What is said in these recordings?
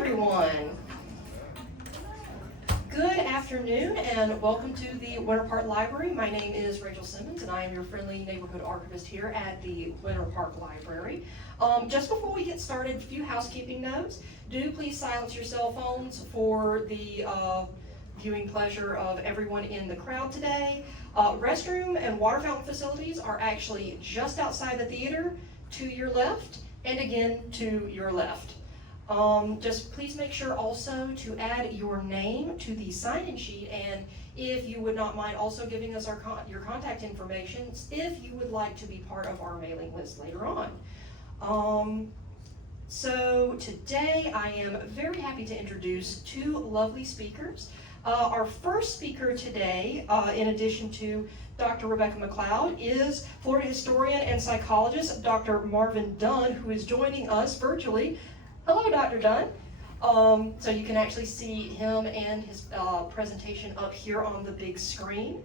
everyone. Good afternoon and welcome to the Winter Park Library. My name is Rachel Simmons and I am your friendly neighborhood archivist here at the Winter Park Library. Just before we get started, a few housekeeping notes. Do please silence your cell phones for the viewing pleasure of everyone in the crowd today. Restroom and water fountain facilities are actually just outside the theater to your left and again to your left. Just please make sure also to add your name to the sign-in sheet, and if you would not mind also giving us your contact information if you would like to be part of our mailing list later on. So today I am very happy to introduce two lovely speakers. Our first speaker today, in addition to Dr. Rebekah McCloud, is Florida historian and psychologist Dr. Marvin Dunn, who is joining us virtually. Hello, Dr. Dunn. So you can actually see him and his presentation up here on the big screen.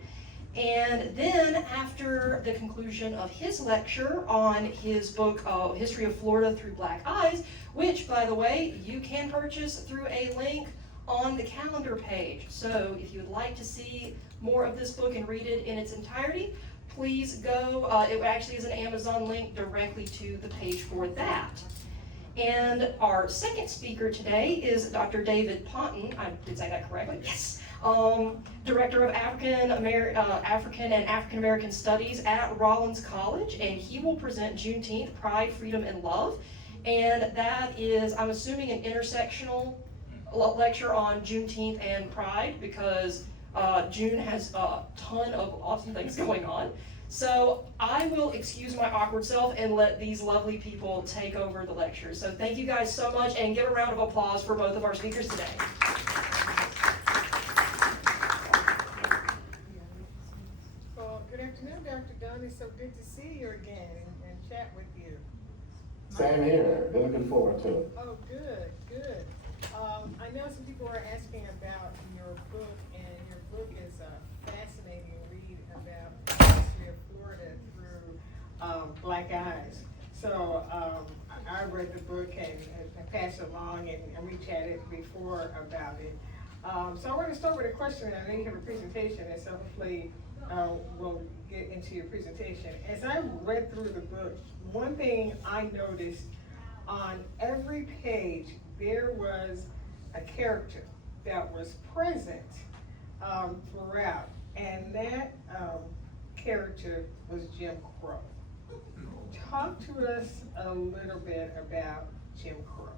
And then after the conclusion of his lecture on his book, History of Florida Through Black Eyes, which, by the way, you can purchase through a link on the calendar page. So if you would like to see more of this book and read it in its entirety, please go. It actually is an Amazon link directly to the page for that. And our second speaker today is Dr. David Ponton. I did say that correctly? Yes. Director of African and African American Studies at Rollins College, and he will present Juneteenth, Pride, Freedom, and Love. And that is, I'm assuming, an intersectional lecture on Juneteenth and Pride, because June has a ton of awesome things going on. So I will excuse my awkward self and let these lovely people take over the lecture. So thank you guys so much, and give a round of applause for both of our speakers today. Well, good afternoon, Dr. Dunn. It's so good to see you again and chat with you. Same here. Been looking forward to it. Oh, good, good. I know some people are asking about your book, and your book is a fascinating read about the history of Florida through Black Eyes. So I read the book and passed it along, and we chatted before about it. So I want to start with a question. I know you have a presentation, and so hopefully we'll get into your presentation. As I read through the book, one thing I noticed on every page, there was a character that was present throughout, and that character was Jim Crow. Talk to us a little bit about Jim Crow.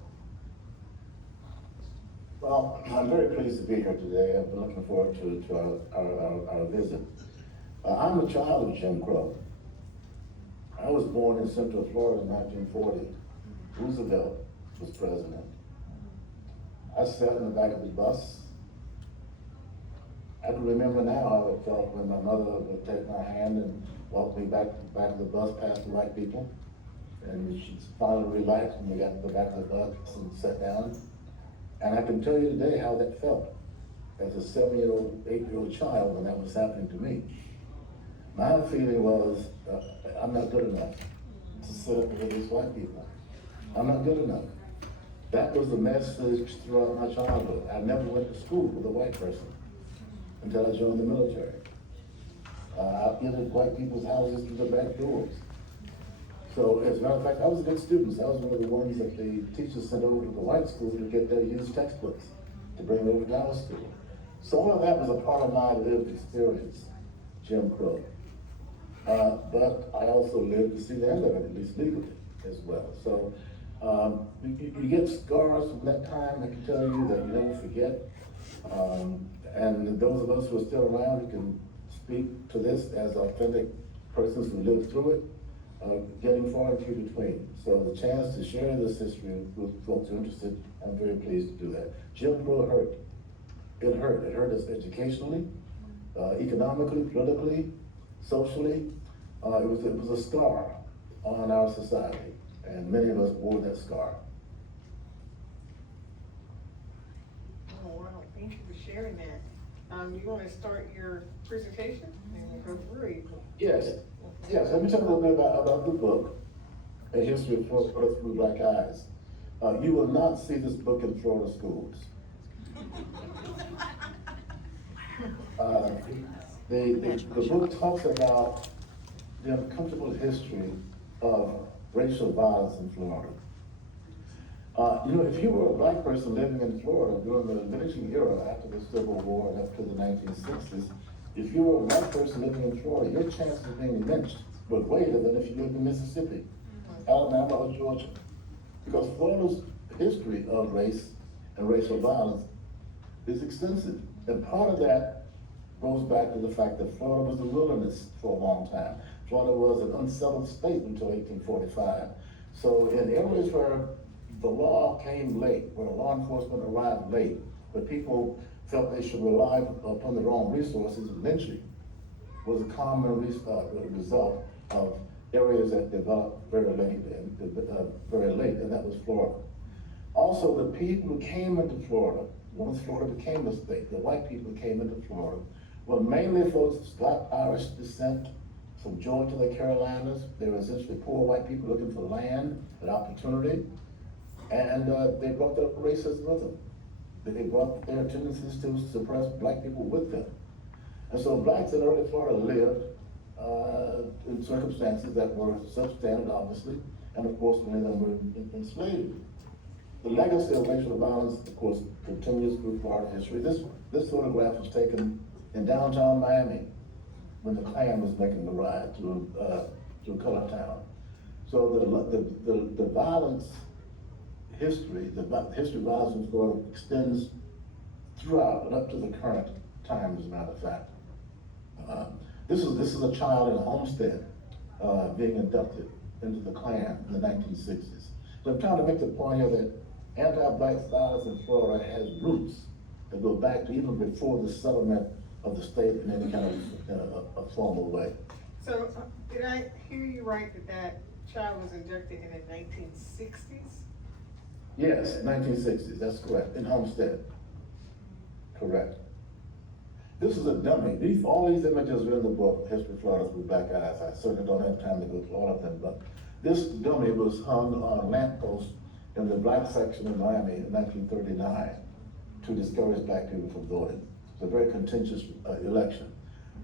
Well, I'm very pleased to be here today. I've been looking forward to our visit. I'm a child of Jim Crow. I was born in Central Florida in 1940. Roosevelt was president. I sat in the back of the bus. I can remember now how it felt when my mother would take my hand and walk me back to the back of the bus past the white people. And she'd finally relax when we got to the back of the bus and sat down. And I can tell you today how that felt as a 7-year-old, 8-year-old child when that was happening to me. My feeling was, I'm not good enough to sit up with these white people. I'm not good enough. That was the message throughout my childhood. I never went to school with a white person until I joined the military. I entered white people's houses through the back doors. So as a matter of fact, I was a good student. I was one of the ones that the teachers sent over to the white school to get their used textbooks to bring over to our school. So all of that was a part of my lived experience, Jim Crow. But I also lived to see the end of it, at least legally as well. So you get scars from that time, I can tell you, that you never forget. And those of us who are still around who can speak to this as authentic persons who lived through it, getting far and few between. So the chance to share this history with folks who are interested, I'm very pleased to do that. Jim Crow hurt. It hurt. It hurt us educationally, economically, politically, socially. It was a scar on our society, and many of us bore that scar. Oh, wow. Thank you for sharing that. You want to start your presentation and go through it? Yes. Let me talk a little bit about the book, A History of Florida Through Black Eyes. You will not see this book in Florida schools. The book talks about the uncomfortable history of racial violence in Florida. If you were a black person living in Florida during the lynching era after the Civil War and up to the 1960s, if you were a black person living in Florida, your chances of being lynched were greater than if you lived in Mississippi, Alabama, or Georgia. Because Florida's history of race and racial violence is extensive. And part of that goes back to the fact that Florida was a wilderness for a long time. Florida was an unsettled state until 1845. So in areas where the law came late, where law enforcement arrived late, where people felt they should rely upon their own resources, lynching was a common result of areas that developed very late, and that was Florida. Also, the people who came into Florida, once Florida became a state, the white people who came into Florida were mainly folks of Black Irish descent from Georgia to the Carolinas. They were essentially poor white people looking for land and opportunity, and they brought their racism with them. They brought their tendencies to suppress black people with them. And so blacks in early Florida lived in circumstances that were substandard, obviously, and of course many of them were enslaved. The legacy of racial violence, of course, continues through Florida history. This photograph was taken in downtown Miami when the Klan was making the ride through Color Town. So the violence history, the history of violence in Florida extends throughout and up to the current time, as a matter of fact. This is a child in a homestead being inducted into the Klan in the 1960s. So I'm trying to make the point here that anti-black violence in Florida has roots that go back to even before the settlement of the state in any kind of a formal way. So, did I hear you right that child was inducted in the 1960s? Yes, 1960s, that's correct, in Homestead. Correct. This is a dummy. All these images are in the book, History of Florida Through Black Eyes. I certainly don't have time to go through all of them, but this dummy was hung on a lamppost in the black section of Miami in 1939 to discourage black people from voting. It's a very contentious election.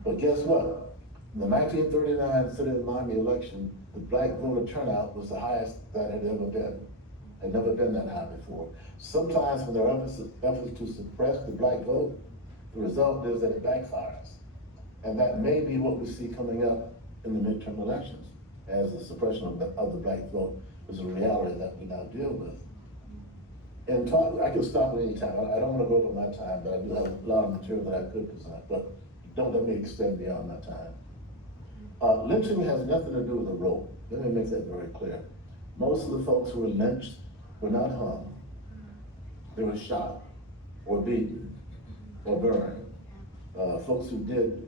But guess what? In the 1939 City of Miami election, the black voter turnout was the highest that had ever been. Had never been that high before. Sometimes when there are efforts to suppress the black vote, the result is that it backfires. And that may be what we see coming up in the midterm elections, as the suppression of the black vote is a reality that we now deal with. And I could stop at any time. I don't want to go over my time, but I do have a lot of material that I could present, but don't let me extend beyond my time. Lynching has nothing to do with the rope. Let me make that very clear. Most of the folks who were lynched were not hung. They were shot or beaten or burned. Folks who did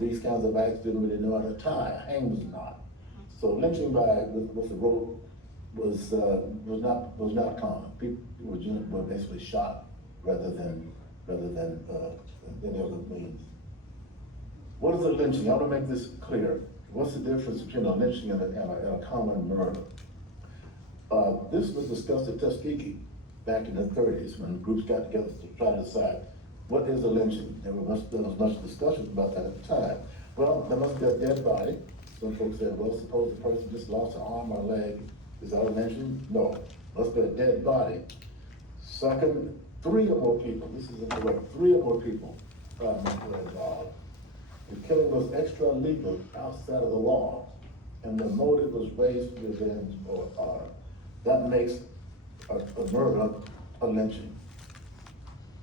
these kinds of acts didn't really know how to tie a hangman's knot. So lynching with the rope was not common. People were basically shot rather than any other means. What is a lynching? I want to make this clear. What's the difference between a lynching and a common murder? This was discussed at Tuskegee back in the 30s when groups got together to try to decide what is a lynching. There was much discussion about that at the time. Well, there must be a dead body. Some folks said, well, suppose the person just lost an arm or a leg. Is that a lynching? No. Must be a dead body. Second, 3 or more people. This is incorrect. 3 or more people were involved. The killing was extra legal outside of the law, and the motive was race, revenge, or honor. That makes a murder a lynching.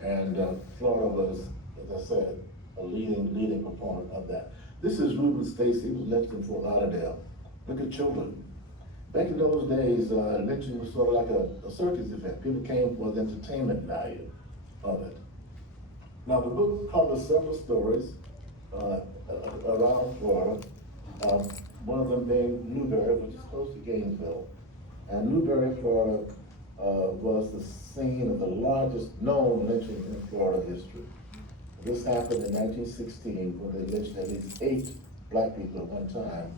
And Florida was, as I said, a leading proponent of that. This is Reuben Stacy. He was lynched in Fort Lauderdale. Look at children. Back in those days, lynching was sort of like a circus event. People came for the entertainment value of it. Now, the book covers several stories around Florida. One of them being Newberry, which is close to Gainesville. And Newberry, Florida, was the scene of the largest known lynching in Florida history. This happened in 1916, where they lynched at least 8 black people at one time.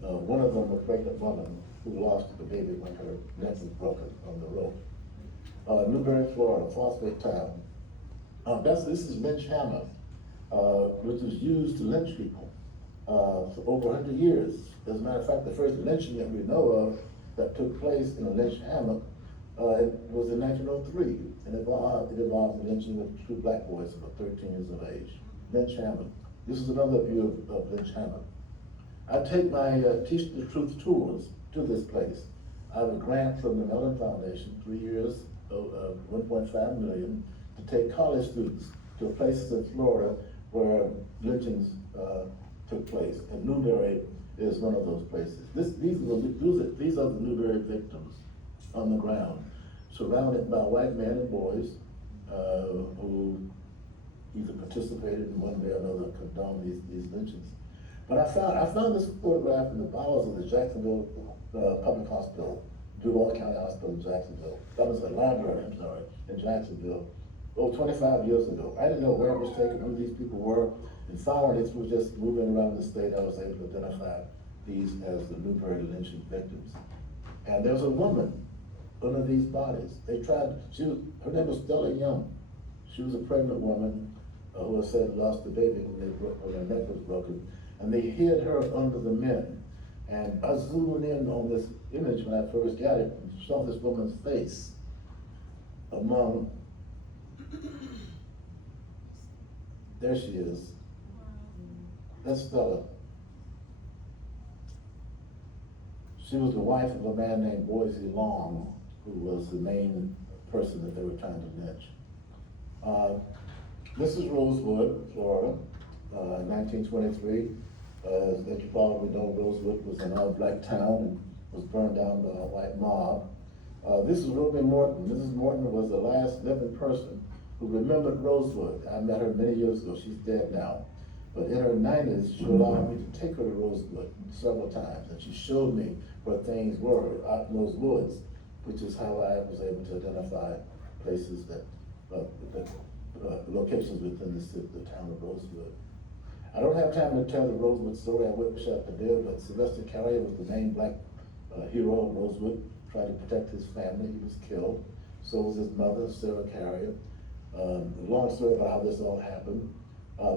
One of them, a pregnant woman who lost the baby when her neck was broken on the road. Newberry, Florida, phosphate town. This is lynch hammer, which was used to lynch people for over 100 years. As a matter of fact, the first lynching that we know of that took place in a lynch hammock it was in 1903, and it involved the lynching of two black boys about 13 years of age. Lynch hammock. This is another view of lynch hammock. I take my Teach the Truth tours to this place. I have a grant from the Mellon Foundation, 3 years, 1.5 million, to take college students to places in Florida where lynchings took place. And Newberry is one of those places. These are the Newberry victims on the ground, surrounded by white men and boys who either participated in one way or another, condoned these lynchings. But I found this photograph in the bowels of the Jacksonville Public Hospital, Duval County Hospital in Jacksonville. That was a library, I'm sorry, in Jacksonville, 25 years ago. I didn't know where it was taken, who these people were, and finally, as we were just moving around the state, I was able to identify these as the Newberry lynching victims. And there's a woman under these bodies. Her name was Stella Young. She was a pregnant woman who was said lost the baby when her neck was broken. And they hid her under the men. And I zoomed in on this image when I first got it and saw this woman's face among, there she is. That's Stella. She was the wife of a man named Boise Long, who was the main person that they were trying to lynch. This is Rosewood, Florida, 1923. As you probably know, Rosewood was an all-black town and was burned down by a white mob. This is Ruby Morton. Mrs. Morton was the last living person who remembered Rosewood. I met her many years ago. She's dead now. But in her 90s, she allowed me to take her to Rosewood several times, and she showed me where things were out in those woods, which is how I was able to identify places locations within the town of Rosewood. I don't have time to tell the Rosewood story. I wish I could do, but Sylvester Carrier was the main black hero of Rosewood, tried to protect his family. He was killed. So was his mother, Sarah Carrier. A long story about how this all happened.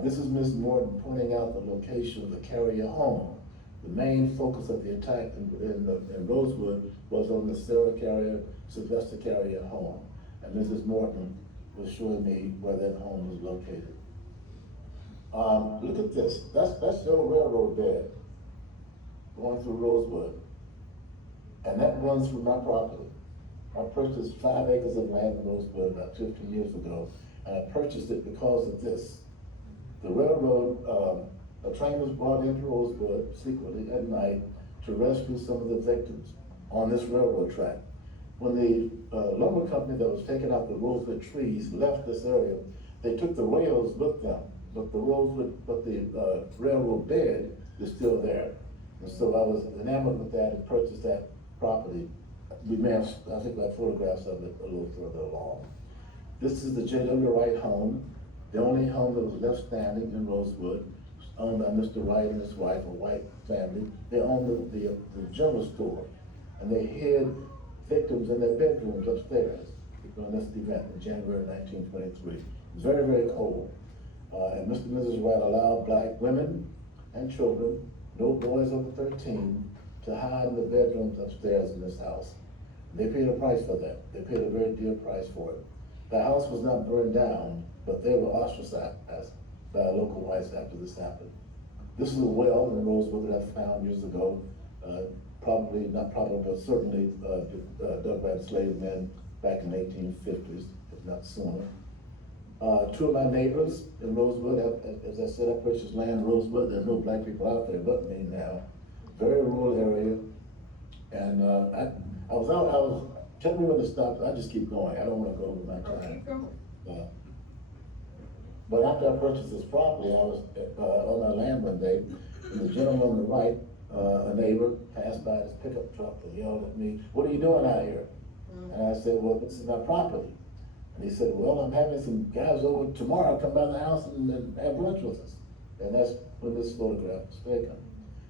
This is Ms. Morton pointing out the location of the Carrier home. The main focus of the attack in Rosewood was on the Sarah Carrier, Sylvester Carrier home. And Mrs. Morton was showing me where that home was located. Look at this. That's the old railroad bed going through Rosewood. And that runs through my property. I purchased 5 acres of land in Rosewood about 15 years ago, and I purchased it because of this. The railroad, a train was brought into Rosewood secretly at night to rescue some of the victims on this railroad track. When the lumber company that was taking out the Rosewood trees left this area, they took the rails with them, but the railroad bed is still there. And so I was enamored with that and purchased that property. We may have, I think I have photographs of it a little further along. This is the J.W. Wright home, the only home that was left standing in Rosewood, owned by Mr. Wright and his wife, a white family. They owned the general store, and they hid victims in their bedrooms upstairs during this event in January 1923. It was very, very cold. And Mr. and Mrs. Wright allowed black women and children, no boys over 13, to hide in the bedrooms upstairs in this house. They paid a price for that. They paid a very dear price for it. The house was not burned down, but they were ostracized by local whites after this happened. This is a well in Rosewood that I found years ago, but certainly dug by slave men back in the 1850s, if not sooner. 2 of my neighbors in Rosewood, as I said, I purchased land in Rosewood. There's no black people out there but me now. Very rural area. And tell me when to stop. I just keep going. I don't want to go over my time. Keep going. But after I purchased this property, I was on my land one day, and the gentleman on the right, a neighbor, passed by his pickup truck and yelled at me, "What are you doing out here?" And I said, "Well, this is my property." And he said, "Well, I'm having some guys over tomorrow come by the house and have lunch with us." And that's when this photograph was taken.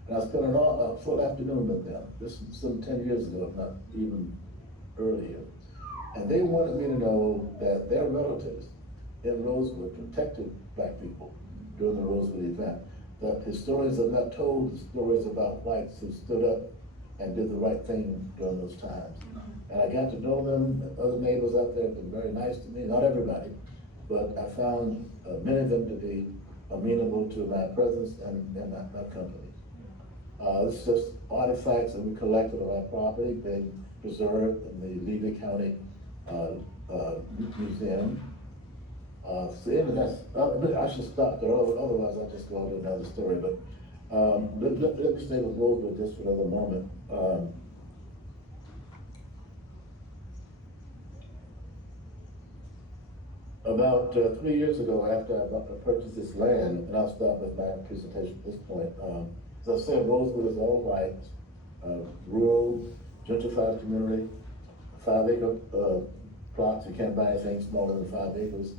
And I spent a full afternoon with them. This was some 10 years ago, if not even earlier. And they wanted me to know that their relatives in Rosewood protected black people during the Rosewood event. That historians have not told the stories about whites who stood up and did the right thing during those times. And I got to know them. Other neighbors out there have been very nice to me, not everybody, but I found many of them to be amenable to my presence and my company. This is just artifacts that we collected on our property, being preserved in the Levy County Museum. So anyway, I should stop there, otherwise I'll just go on to another story, but let me stay with Rosewood just for another moment. About 3 years ago, after I purchased this land, and I'll stop with my presentation at this point. As I said, Rosewood is all white, rural, gentrified community, 5 acre plots. You can't buy anything smaller than 5 acres.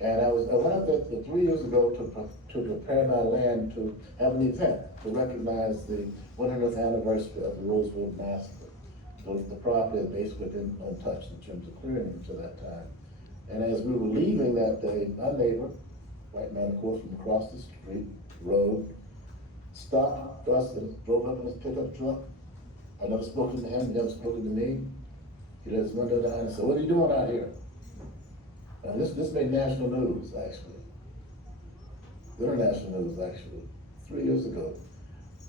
And I went out there 3 years ago to prepare my land to have an event to recognize the 100th anniversary of the Rosewood Massacre. So the property had basically been untouched in terms of clearing until that time. And as we were leaving that day, my neighbor, white man, of course, from across the street, road, stopped us and drove up in his pickup truck. I never spoken to him, he never spoken to me. He let his window down and said, "What are you doing out here?" And this made national news, actually. International news, actually, 3 years ago.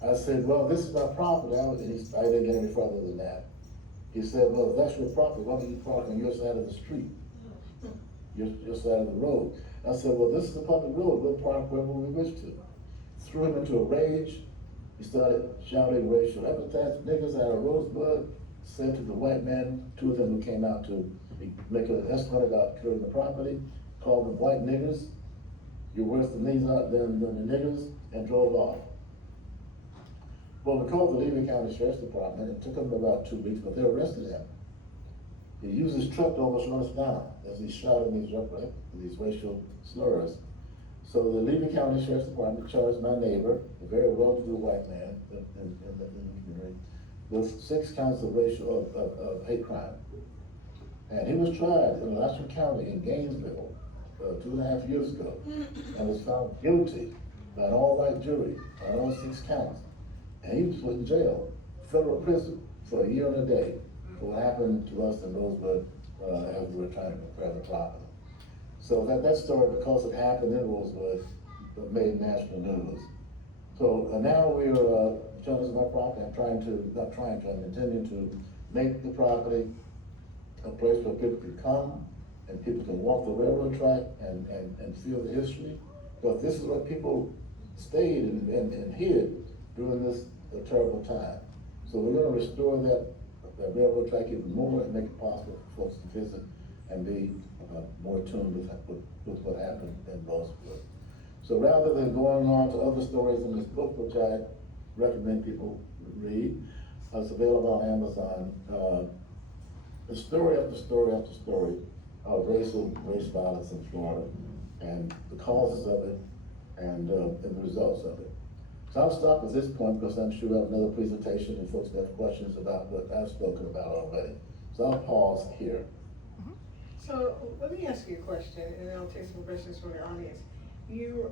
I said, "Well, this is my property." I didn't get any further than that. He said, "Well, if that's your property, why don't you park on your side of the street? Your side of the road?" I said, "Well, this is a public road, we'll park wherever we wish to." Threw him into a rage. He started shouting racial epithets, "Niggas out of Rosebud," said to the white man, 2 of them who came out to make an estimate about clearing the property, called them white niggers. "You're worse than these than the niggers," and drove off. Well, we called the Levy County Sheriff's Department. It took them about 2 weeks, but they arrested him. He used his truck to almost run us down as he shouted these racial slurs. So the Levy County Sheriff's Department charged my neighbor, a very well-to-do white man in the community, with 6 counts of hate crime. And he was tried in Alachua County in Gainesville 2.5 years ago, and was found guilty by an all-white jury on all 6 counts. And he was put in jail, federal prison, for 1 year and a day for what happened to us in Rosewood as we were trying to prepare the property. So that story, because it happened in Rosewood, made national news. So now we're terms of my property, I'm intending to make the property a place where people can come and people can walk the railroad track and feel the history. But this is where people stayed and hid during this terrible time. So we're going to restore that railroad track even more and make it possible for folks to visit and be more attuned with what happened in Rosewood. So rather than going on to other stories in this book, which I recommend people read, it's available on Amazon. The story after story after story of race violence in Florida, and the causes of it, and the results of it. So I'll stop at this point because I'm sure we'll have another presentation and folks have questions about what I've spoken about already. So I'll pause here. So let me ask you a question, and then I'll take some questions from the audience. You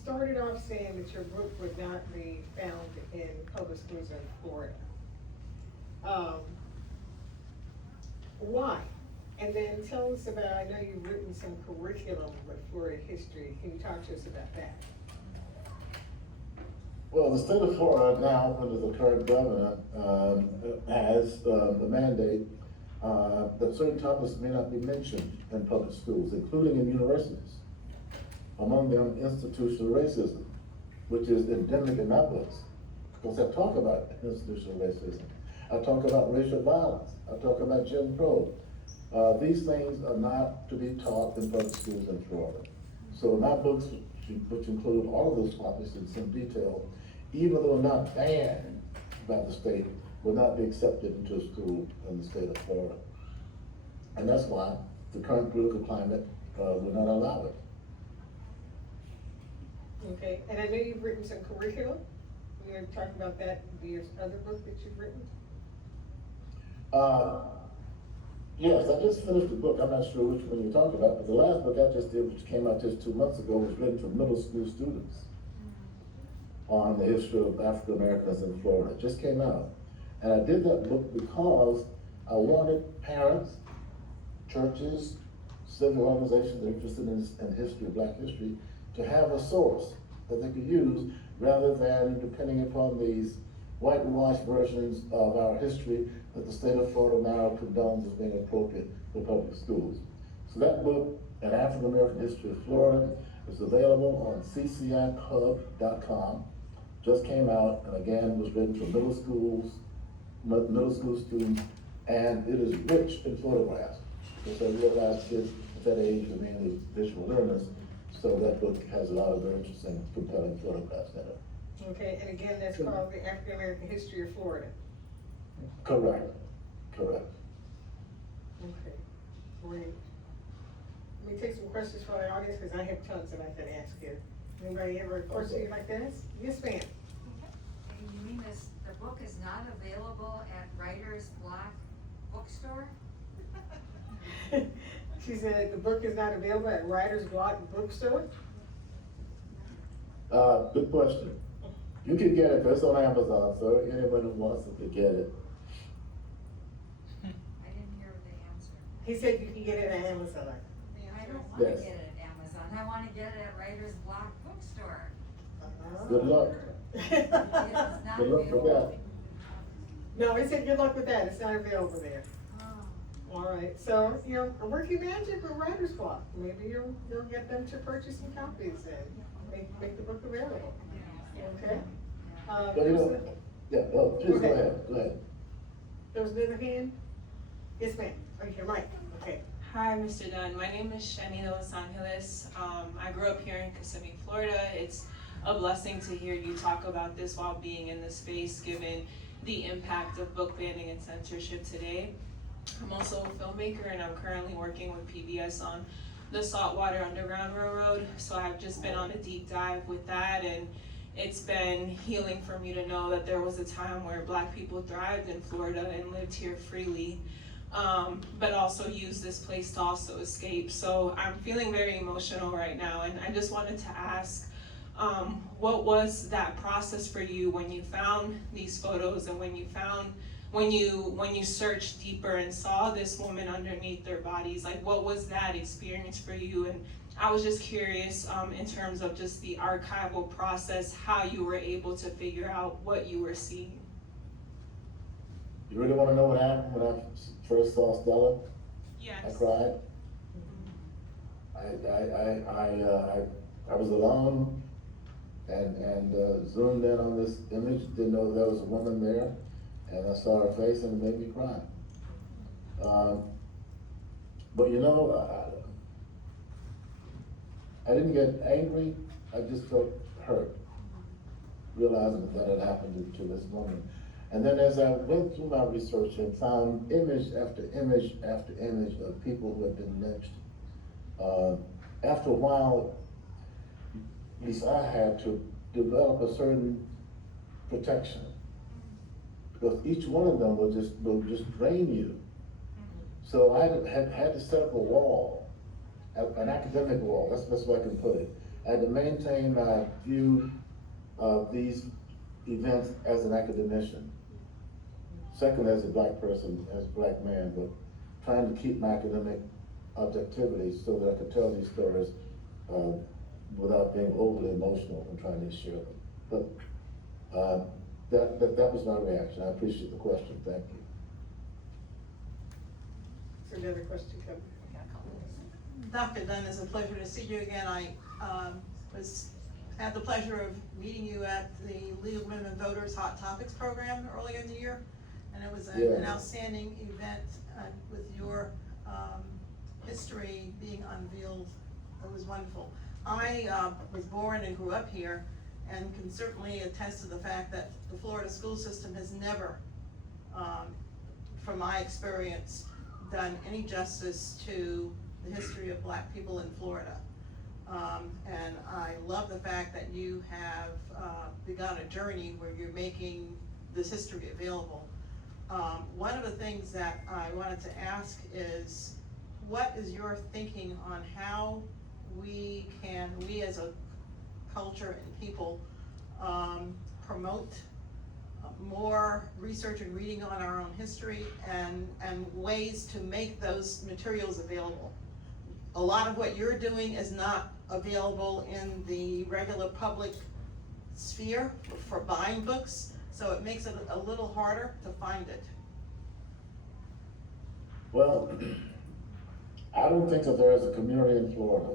started off saying that your book would not be found in public schools in Florida. Why? And then tell us about, I know you've written some curriculum with Florida history. Can you talk to us about that? Well, the state of Florida now, under the current governor, has the mandate that certain topics may not be mentioned in public schools, including in universities. Among them, institutional racism, which is endemic in my books, because I talk about institutional racism. I talk about racial violence. I talk about Jim Crow. These things are not to be taught in public schools in Florida. So my books, which include all of those topics in some detail, even though not banned by the state, will not be accepted into a school in the state of Florida. And that's why the current political climate will not allow it. Okay, and I know you've written some curriculum. We're going to talk about that in your other book that you've written. Yes, I just finished the book. I'm not sure which one you're talking about, but the last book I just did, which came out just 2 months ago, was written for middle school students on the history of African Americans in Florida. It just came out. And I did that book because I wanted parents, churches, civil organizations interested in history, black history, to have a source that they could use rather than depending upon these whitewashed versions of our history that the state of Florida now condones as being appropriate for public schools. So that book, An African American History of Florida, is available on ccihub.com. Just came out, and again, was written for middle school students, and it is rich in photographs. Because I realize kids at that age are mainly visual learners, so that book has a lot of very interesting, compelling photographs in it. Okay, and again, that's called The African American History of Florida. Correct, correct. Okay, great. Let me take some questions from the audience, because I have tons that I can ask you. Anybody ever a question you'd like to ask? Yes, ma'am. You mean the book is not available at Writer's Block Bookstore? She said the book is not available at Writer's Block Bookstore? Good question. You can get it, 'cause it's on Amazon, so anyone who wants it can get it. I didn't hear the answer. He said you can get it at Amazon. I don't wanna Yes. get it at Amazon, I wanna get it at Writer's Block Bookstore. Good luck. It is not Good luck with available. that. No, he said good luck with that, it's not available there. Oh. All right, so, you know, work your magic with Writer's Block. Maybe you'll get them to purchase some copies and make the book available. Okay? But you know, yeah, oh, please go ahead, go ahead. There was another hand? Yes, ma'am. Okay, Mike, okay. Hi, Mr. Dunn. My name is Shani de Los Angeles. I grew up here in Kissimmee, Florida. It's a blessing to hear you talk about this while being in the space, given the impact of book banning and censorship today. I'm also a filmmaker, and I'm currently working with PBS on the Saltwater Underground Railroad. So I've just been on a deep dive with that, and it's been healing for me to know that there was a time where Black people thrived in Florida and lived here freely, but also used this place to also escape. So I'm feeling very emotional right now, and I just wanted to ask, what was that process for you when you found these photos, and when you searched deeper and saw this woman underneath their bodies? Like, what was that experience for you? And I was just curious, in terms of just the archival process, how you were able to figure out what you were seeing. You really wanna know what happened when I first saw Stella? Yes. I cried. I was alone and zoomed in on this image, didn't know there was a woman there, and I saw her face and it made me cry. But you know, I didn't get angry, I just felt hurt, realizing that had happened to this woman. And then as I went through my research and found image after image after image of people who had been lynched, after a while, at least I had to develop a certain protection, because each one of them will just drain you. So I had to set up a wall, an academic wall, that's the best way I can put it. I had to maintain my view of these events as an academician. Second, as a Black person, as a Black man, but trying to keep my academic objectivity so that I could tell these stories without being overly emotional when trying to share them. But that was my reaction. I appreciate the question, thank you. So another question coming. Dr. Dunn, it's a pleasure to see you again. I had the pleasure of meeting you at the League of Women Voters Hot Topics program earlier in the year. And it was an outstanding event with your history being unveiled. It was wonderful. I was born and grew up here and can certainly attest to the fact that the Florida school system has never, from my experience, done any justice to the history of Black people in Florida. And I love the fact that you have begun a journey where you're making this history available. One of the things that I wanted to ask is, what is your thinking on how we as a culture and people, promote more research and reading on our own history and ways to make those materials available? A lot of what you're doing is not available in the regular public sphere for buying books, so it makes it a little harder to find it. Well, I don't think that there is a community in Florida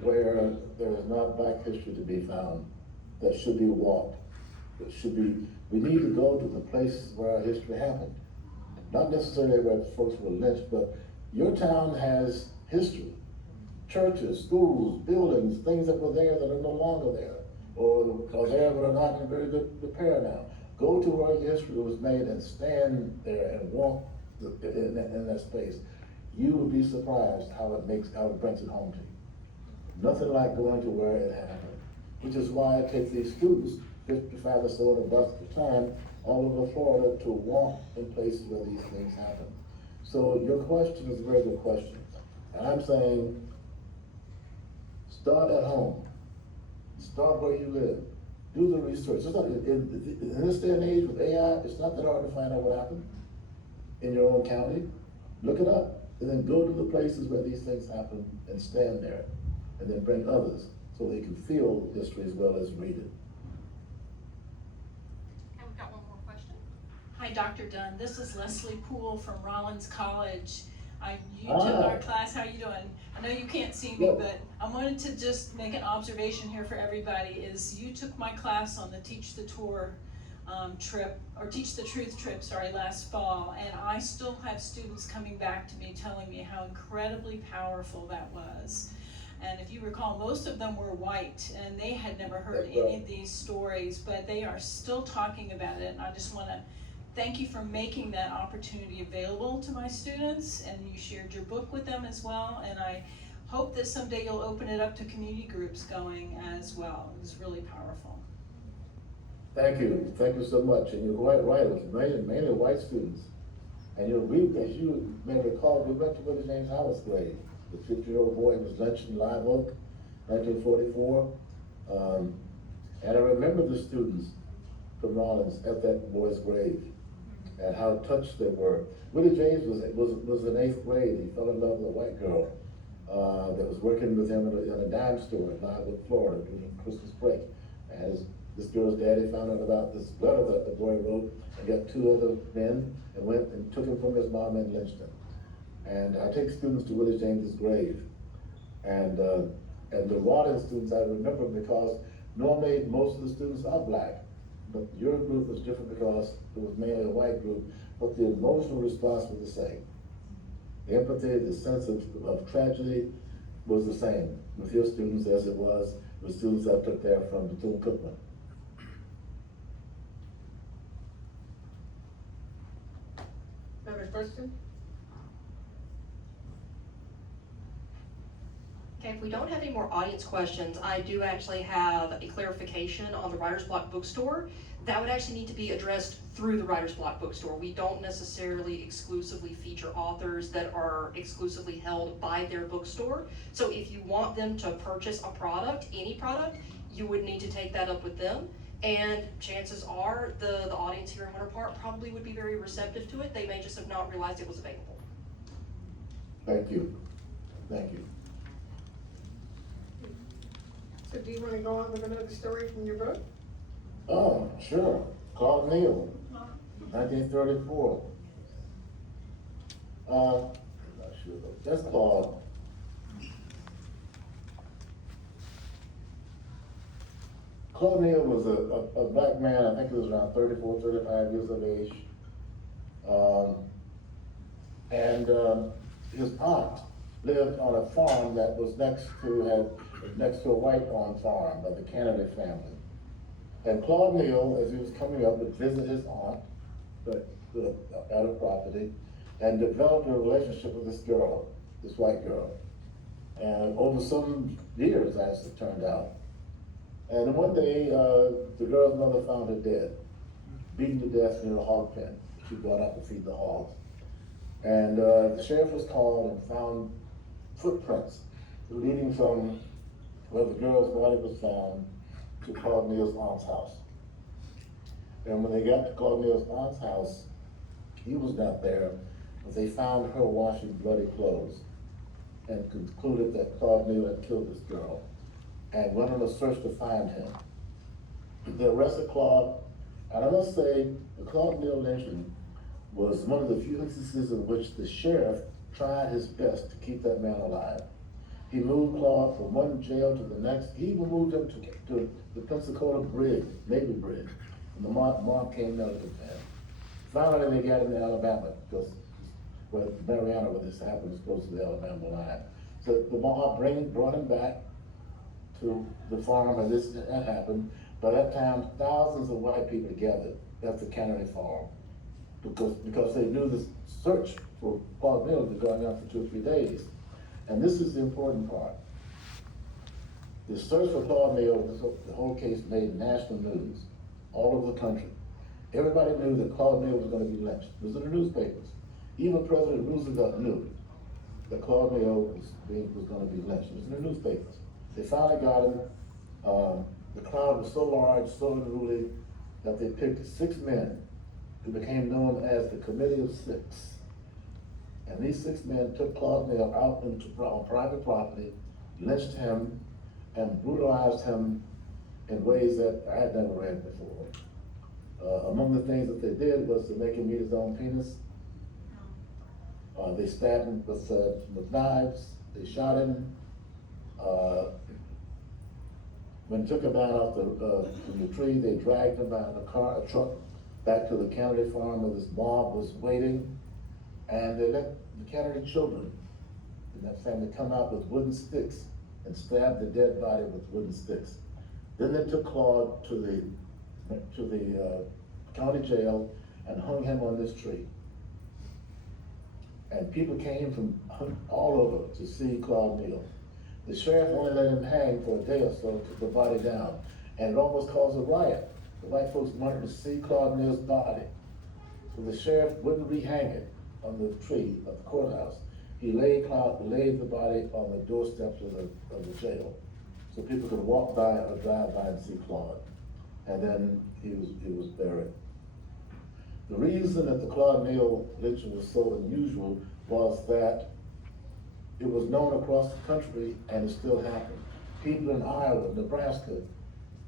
where there is not Black history to be found, that should be walked, that should be, we need to go to the places where our history happened. Not necessarily where folks were lynched, but your town has history. Churches, schools, buildings, things that were there that are no longer there, or are there but are not in very good repair now. Go to where the history was made and stand there and walk in that space. You will be surprised how it brings it home to you. Nothing like going to where it happened, which is why I take these students, 55 or so in a bus at a time, all over Florida to walk in places where these things happen. So your question is a very good question. And I'm saying, start at home. Start where you live. Do the research. It's not, in this day and age with AI, it's not that hard to find out what happened in your own county. Look it up, and then go to the places where these things happen and stand there, and then bring others so they can feel history as well as read it. Okay, we've got one more question. Hi, Dr. Dunn. This is Leslie Poole from Rollins College. You took our class. How you doing? I know you can't see me, but I wanted to just make an observation here for everybody. Is you took my class on the Teach the Tour trip, or Teach the Truth trip, sorry, last fall, and I still have students coming back to me telling me how incredibly powerful that was. And if you recall, most of them were white, and they had never heard any of these stories, but they are still talking about it, and I just want to thank you for making that opportunity available to my students, and you shared your book with them as well, and I hope that someday you'll open it up to community groups going as well. It was really powerful. Thank you so much, and you're quite right, it was mainly white students. And as you may recall, we went to Willie James Howard's grave. The 50-year-old boy was lynched in Live Oak, 1944. And I remember the students from Rollins at that boy's grave, and how touched they were. Willie James was in 8th grade. He fell in love with a white girl that was working with him in a dime store in Live Oak, Florida during Christmas break. And this girl's daddy found out about this letter that the boy wrote and got 2 other men and went and took him from his mom and lynched him. And I take students to Willie James's grave. And the Rollins students, I remember because normally most of the students are Black. But your group was different because it was mainly a white group, but the emotional response was the same. The empathy, the sense of tragedy was the same with your students as it was with students I took there from Bethune-Cookman. Another question? Okay, if we don't have any more audience questions, I do actually have a clarification on the Writer's Block bookstore. That would actually need to be addressed through the Writer's Block bookstore. We don't necessarily exclusively feature authors that are exclusively held by their bookstore. So if you want them to purchase a product, any product, you would need to take that up with them. And chances are the audience here in Winter Park probably would be very receptive to it. They may just have not realized it was available. Thank you. Thank you. So do you want to go on with another story from your book? Oh, sure. Claude Neal, 1934. Not sure though. That's Claude. Claude Neal was a Black man, I think he was around 34, 35 years of age. His aunt lived on a farm that was next to a white-owned farm by the Kennedy family. And Claude Neal, as he was coming up, would visit his aunt at a property and developed a relationship with this girl, this white girl. And over some years, as it turned out. And one day, the girl's mother found her dead. beaten to death near a hog pen. She brought out to feed the hogs. And the sheriff was called and found footprints leading from where the girl's body was found to Claude Neal's aunt's house. And when they got to Claude Neal's aunt's house, he was not there, but they found her washing bloody clothes and concluded that Claude Neal had killed this girl and went on a search to find him. They arrested Claude, and I must say, the Claude Neal lynching was one of the few instances in which the sheriff tried his best to keep that man alive. He moved Claude from one jail to the next. He even moved him to the Pensacola Bridge, Navy Bridge, and the mob came down to him. Finally, they got him to Alabama, because where Mariana, where this happened, was close to the Alabama line. So the mob brought him back to the farm where this had happened. By that time, thousands of white people gathered at the Cannery Farm because they knew the search for Claude Neal had been going on for 2 or 3 days. And this is the important part. The search for Claude Neal, the whole case made national news all over the country. Everybody knew that Claude Neal was going to be lynched. It was in the newspapers. Even President Roosevelt knew that Claude Neal was going to be lynched. It was in the newspapers. They finally got him. The crowd was so large, so unruly, that they picked 6 men who became known as the Committee of 6. And these 6 men took Claude Neal out on private property, lynched him, and brutalized him in ways that I had never read before. Among the things that they did was to make him eat his own penis. They stabbed him with knives. They shot him. When they took him down off from the tree, they dragged him out in a truck, back to the Kennedy farm where this mob was waiting. And they let the Kennedy children in that family come out with wooden sticks and stab the dead body with wooden sticks. Then they took Claude to the county jail and hung him on this tree. And people came from all over to see Claude Neal. The sheriff only let him hang for a day or so, took the body down, and it almost caused a riot. The white folks wanted to see Claude Neal's body. So the sheriff wouldn't rehang it on the tree of the courthouse. He laid the body on the doorsteps of the jail, so people could walk by or drive by and see Claude. And then he was buried. The reason that the Claude Neal lynching was so unusual was that it was known across the country, and it still happened. People in Iowa, Nebraska,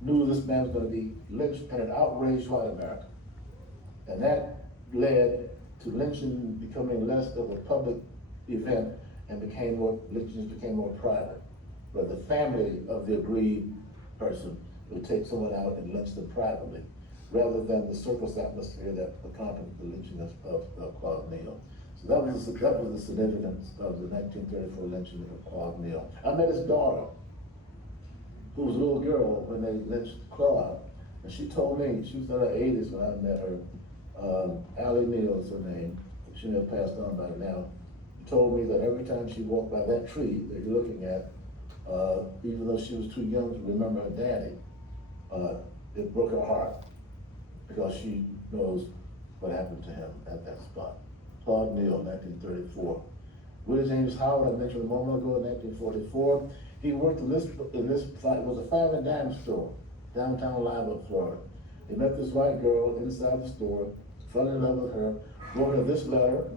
knew this man was going to be lynched, and it outraged white America. And that led to lynching becoming less of a public event, and lynchings became more private, where the family of the aggrieved person would take someone out and lynch them privately, rather than the circus atmosphere that accompanied the lynching of Claude Neal. So that was the significance of the 1934 lynching of Claude Neal. I met his daughter, who was a little girl when they lynched Claude, and she told me, she was in her 80s when I met her, Allie Neal is her name, she never passed on by now. She told me that every time she walked by that tree that you're looking at, even though she was too young to remember her daddy, it broke her heart, because she knows what happened to him at that spot. Claude Neal, 1934. Willie James Howard, I mentioned a moment ago, in 1944. He worked in this it was a family dime store, downtown Live Oak, Florida. He met this white girl inside the store, fell in love with her, wrote her this letter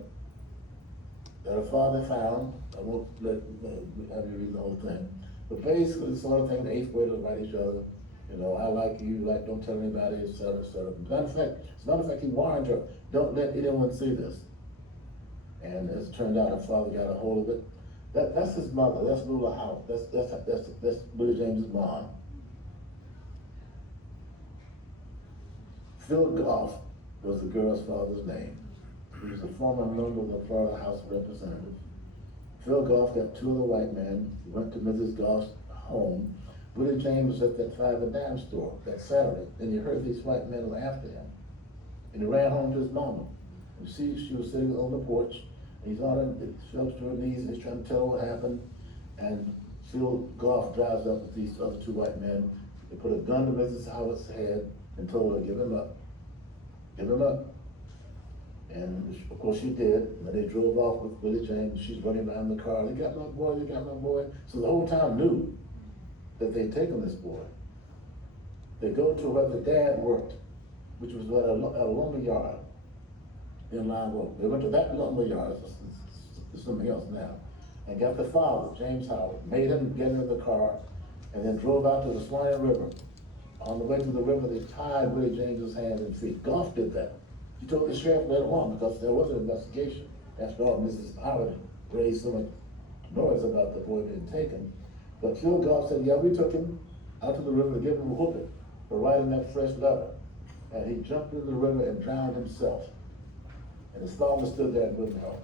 that her father found. I won't have you read the whole thing. But basically, the sort of thing the 8th graders write each other. You know, I like you, like, don't tell anybody, et cetera, et cetera. As a matter of fact, he warned her, don't let anyone see this. And as it turned out, her father got a hold of it. That's his mother, that's Lula Howard, that's Willie James's mom. Phil Goff was the girl's father's name. He was a former member of the Florida House of Representatives. Phil Goff got 2 other white men. He went to Mrs. Goff's home. Willie James was at that 5 and dime store that Saturday, and he heard these white men were after him. And he ran home to his mama. And she was sitting on the porch, and he's on her, fell to her knees, and he's trying to tell her what happened. And Phil Goff drives up with these other 2 white men. They put a gun to Mrs. Howard's head and told her to give him up. give him up. And of course she did, and then they drove off with Willie James, she's running behind the car, they got my boy, they got my boy. So the whole town knew that they'd taken this boy. They go to where the dad worked, which was at a lumber yard in Line Road. They went to that lumber yard, it's something else now, and got the father, James Howard, made him get into the car, and then drove out to the Swine River. On the way to the river, they tied Willie James's hands and feet. Goff did that. He told the sheriff later on because there was an investigation. After all, Mrs. Howard raised so much noise about the boy being taken. But Phil Goff said, yeah, we took him out to the river to give him a whooping for writing that fresh letter. And he jumped into the river and drowned himself. And his father stood there and wouldn't help.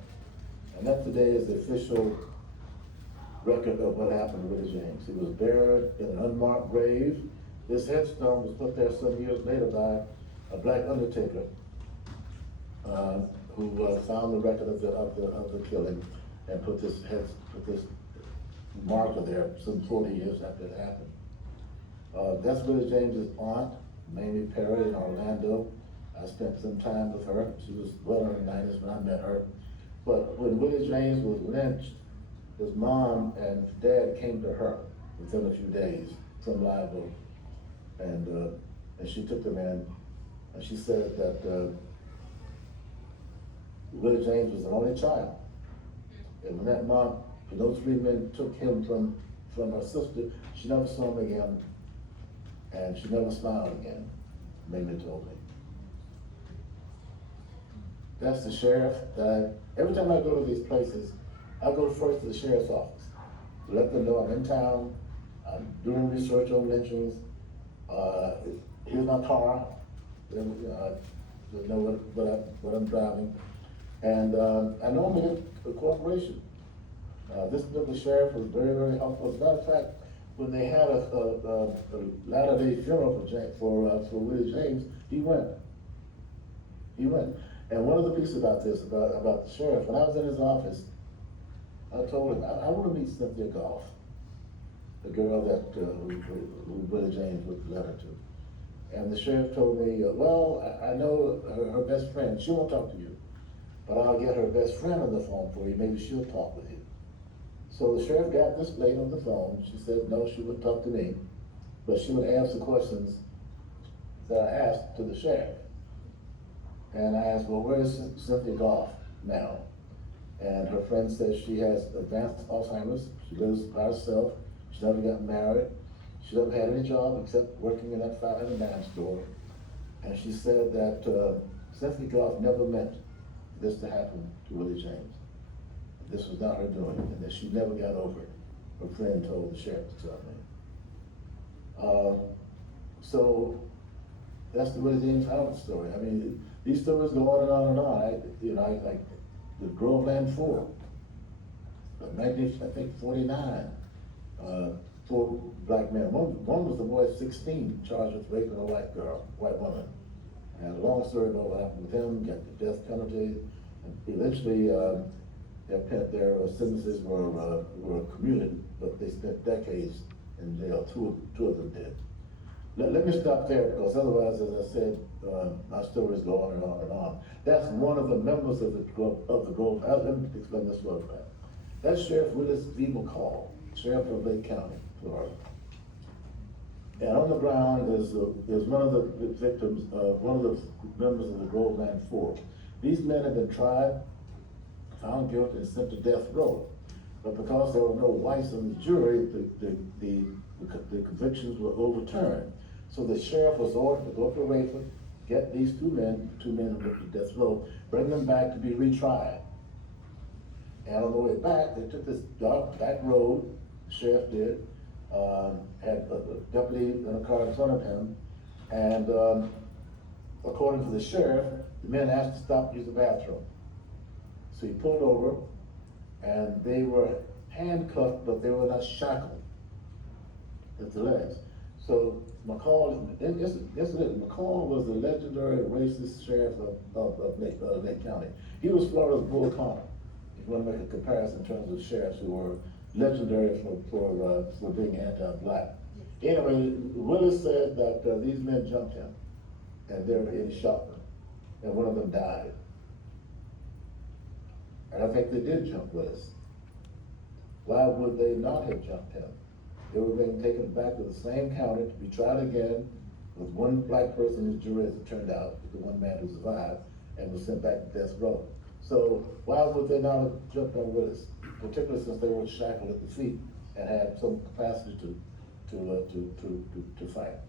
And that today is the official record of what happened to Willie James. He was buried in an unmarked grave. This headstone was put there some years later by a black undertaker who found the record of the killing and put this marker there some 40 years after it happened. That's Willie James's aunt, Mamie Perry in Orlando. I spent some time with her. She was well in her 90s when I met her. But when Willie James was lynched, his mom and dad came to her within a few days from Live Oak. And she took them in, and she said that Willie James was the only child. And when that mom, when those three men took him from her sister, she never saw him again, and she never smiled again, Mamie told me. That's the sheriff. Every time I go to these places, I go first to the sheriff's office to let them know I'm in town, I'm doing research on lynchings. Here's my car, they know what I'm driving. And I normally get a cooperation. This particular sheriff was very, very helpful. As a matter of fact, when they had a latter-day funeral for Willie James, he went. He went. And one of the pieces about this, about the sheriff, when I was in his office, I told him, I want to meet Cynthia Goff, the girl that who Willie James wrote the letter to. And the sheriff told me, well, I know her best friend, she won't talk to you, but I'll get her best friend on the phone for you, maybe she'll talk with you. So the sheriff got this lady on the phone. She said, no, she wouldn't talk to me, but she would answer questions that I asked to the sheriff. And I asked, well, where is Cynthia Goff now? And her friend says she has advanced Alzheimer's, she lives by herself, she never got married, she never had any job except working in that 509 store. And she said that Cynthia Goff never meant this to happen to Willie James. This was not her doing, and that she never got over it. Her friend told the sheriff to tell me. So that's the Willie James Howard story. I mean, these stories go on and on and on. Like the Groveland 4, 1949, 4 black men. One was the boy 16, charged with raping a white woman. And a long story about what happened with him, got the death penalty, and eventually their sentences were commuted, but they spent decades in jail. Two of them did. Let me stop there, because otherwise, as I said, my stories go on and on and on. That's one of the members of the Grove. Let me explain this one. That's Sheriff Willis V. McCall, Sheriff of Lake County, Florida. And on the ground is one of the victims, one of the members of the Groveland 4. These men have been tried, found guilty, and sent to death row. But because there were no whites on the jury, the convictions were overturned. So the sheriff was ordered to go to Rayford, get these two men who went to death row, bring them back to be retried. And on the way back, they took this dark back road, the sheriff did, had a deputy in a car in front of him, and according to the sheriff, the men asked to stop to use the bathroom. So he pulled over, and they were handcuffed, but they were not shackled at the legs. So McCall, incidentally, McCall was the legendary racist sheriff of Lake County. He was Florida's Bull Connor. If you want to make a comparison in terms of sheriffs who were legendary for being anti-black. Anyway, Willis said that these men jumped him, and he shot them. and one of them died. And I think they did jump Willis. Why would they not have jumped him? They were being taken back to the same county to be tried again with one black person in the jury, as it turned out, the one man who survived, and was sent back to death row. So why would they not have jumped on Willis, particularly since they were shackled at the feet and had some capacity to fight?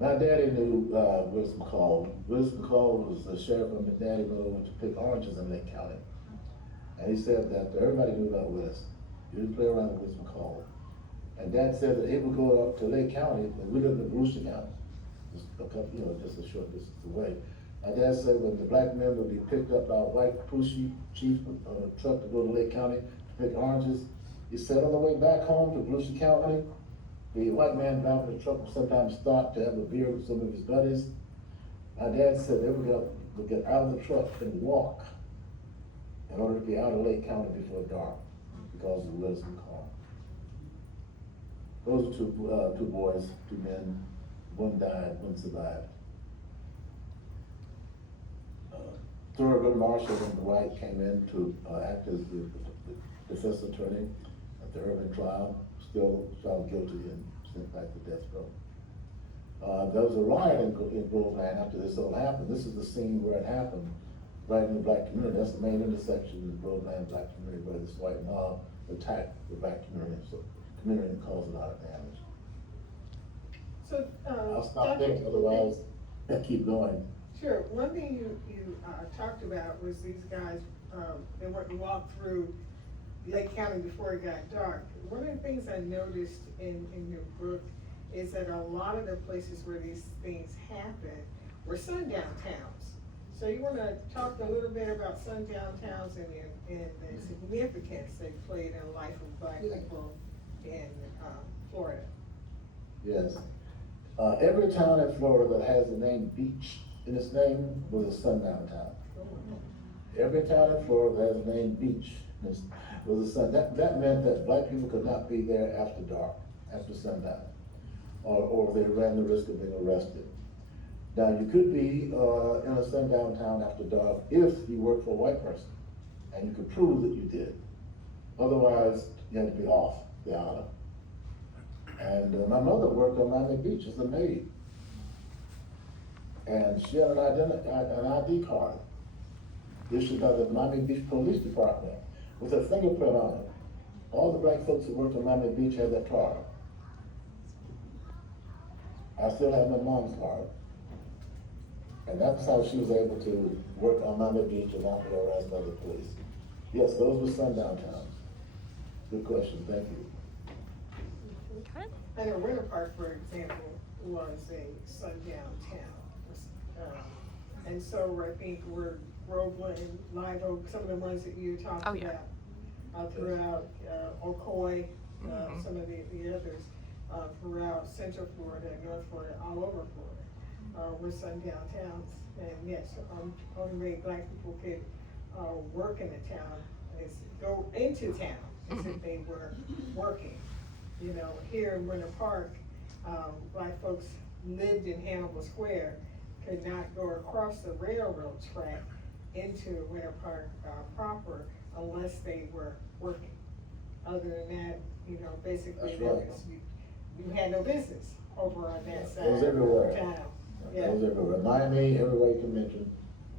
My daddy knew Willis McCloud. Willis McCloud was the sheriff of McNally Road to pick oranges in Lake County. And he said that everybody knew about Willis. You didn't play around with Willis McCloud. And Dad said that he would go up to Lake County, and we lived in Brewster County, just a couple, just a short distance away. My dad said when the black men would be picked up by a white police chief on a truck to go to Lake County to pick oranges, he said on the way back home to Brewster County, the white man driving the truck would sometimes stop to have a beer with some of his buddies. My dad said they would get out of the truck and walk in order to be out of Lake County before dark because of Willis McCloud. Those are two boys, two men. One died, one survived. Thurgood Marshall and Dwight came in to act as the defense attorney at the Irving trial, still found guilty and sent back to death row. There was a riot in Groveland after this all happened. This is the scene where it happened, right in the black community. That's the main intersection in the Groveland black community where this white mob attacked the black community. So the community caused a lot of damage. So, I'll stop there, otherwise I keep going. Sure, one thing you talked about was these guys, they went and walked through Lake County before it got dark. One of the things I noticed in your book is that a lot of the places where these things happen were sundown towns. So you wanna talk a little bit about sundown towns and the significance they played in the life of black people in Florida? Yes. Every town in Florida that has the name Beach in its name was a sundown town. Every town in Florida that has the name Beach was a sundown. That meant that black people could not be there after dark, after sundown, or they ran the risk of being arrested. Now, you could be in a sundown town after dark if you worked for a white person, and you could prove that you did. Otherwise, you had to be off the island. And my mother worked on Miami Beach as a maid. And she had an ID card issued by the Miami Beach Police Department with a fingerprint on it. All the black folks who worked on Miami Beach had that card. I still have my mom's card. And that's how she was able to work on Miami Beach and not be harassed by the police. Yes, those were sundown towns. Good question, thank you. I know Winter Park, for example, was a sundown town. And so I think we're Groveland, Live Oak, some of the ones that you talked about throughout Ocoee, some of the others throughout Central Florida, North Florida, all over Florida, were sundown towns. And yes, only way black people could work in the town is go into town as if they were working. You know, here in Winter Park, black folks lived in Hannibal Square, could not go across the railroad track into Winter Park proper unless they were working. Other than that, you know, basically That's right. You had no business over on that side It was everywhere. of town. It was everywhere. Miami, everywhere you can mention,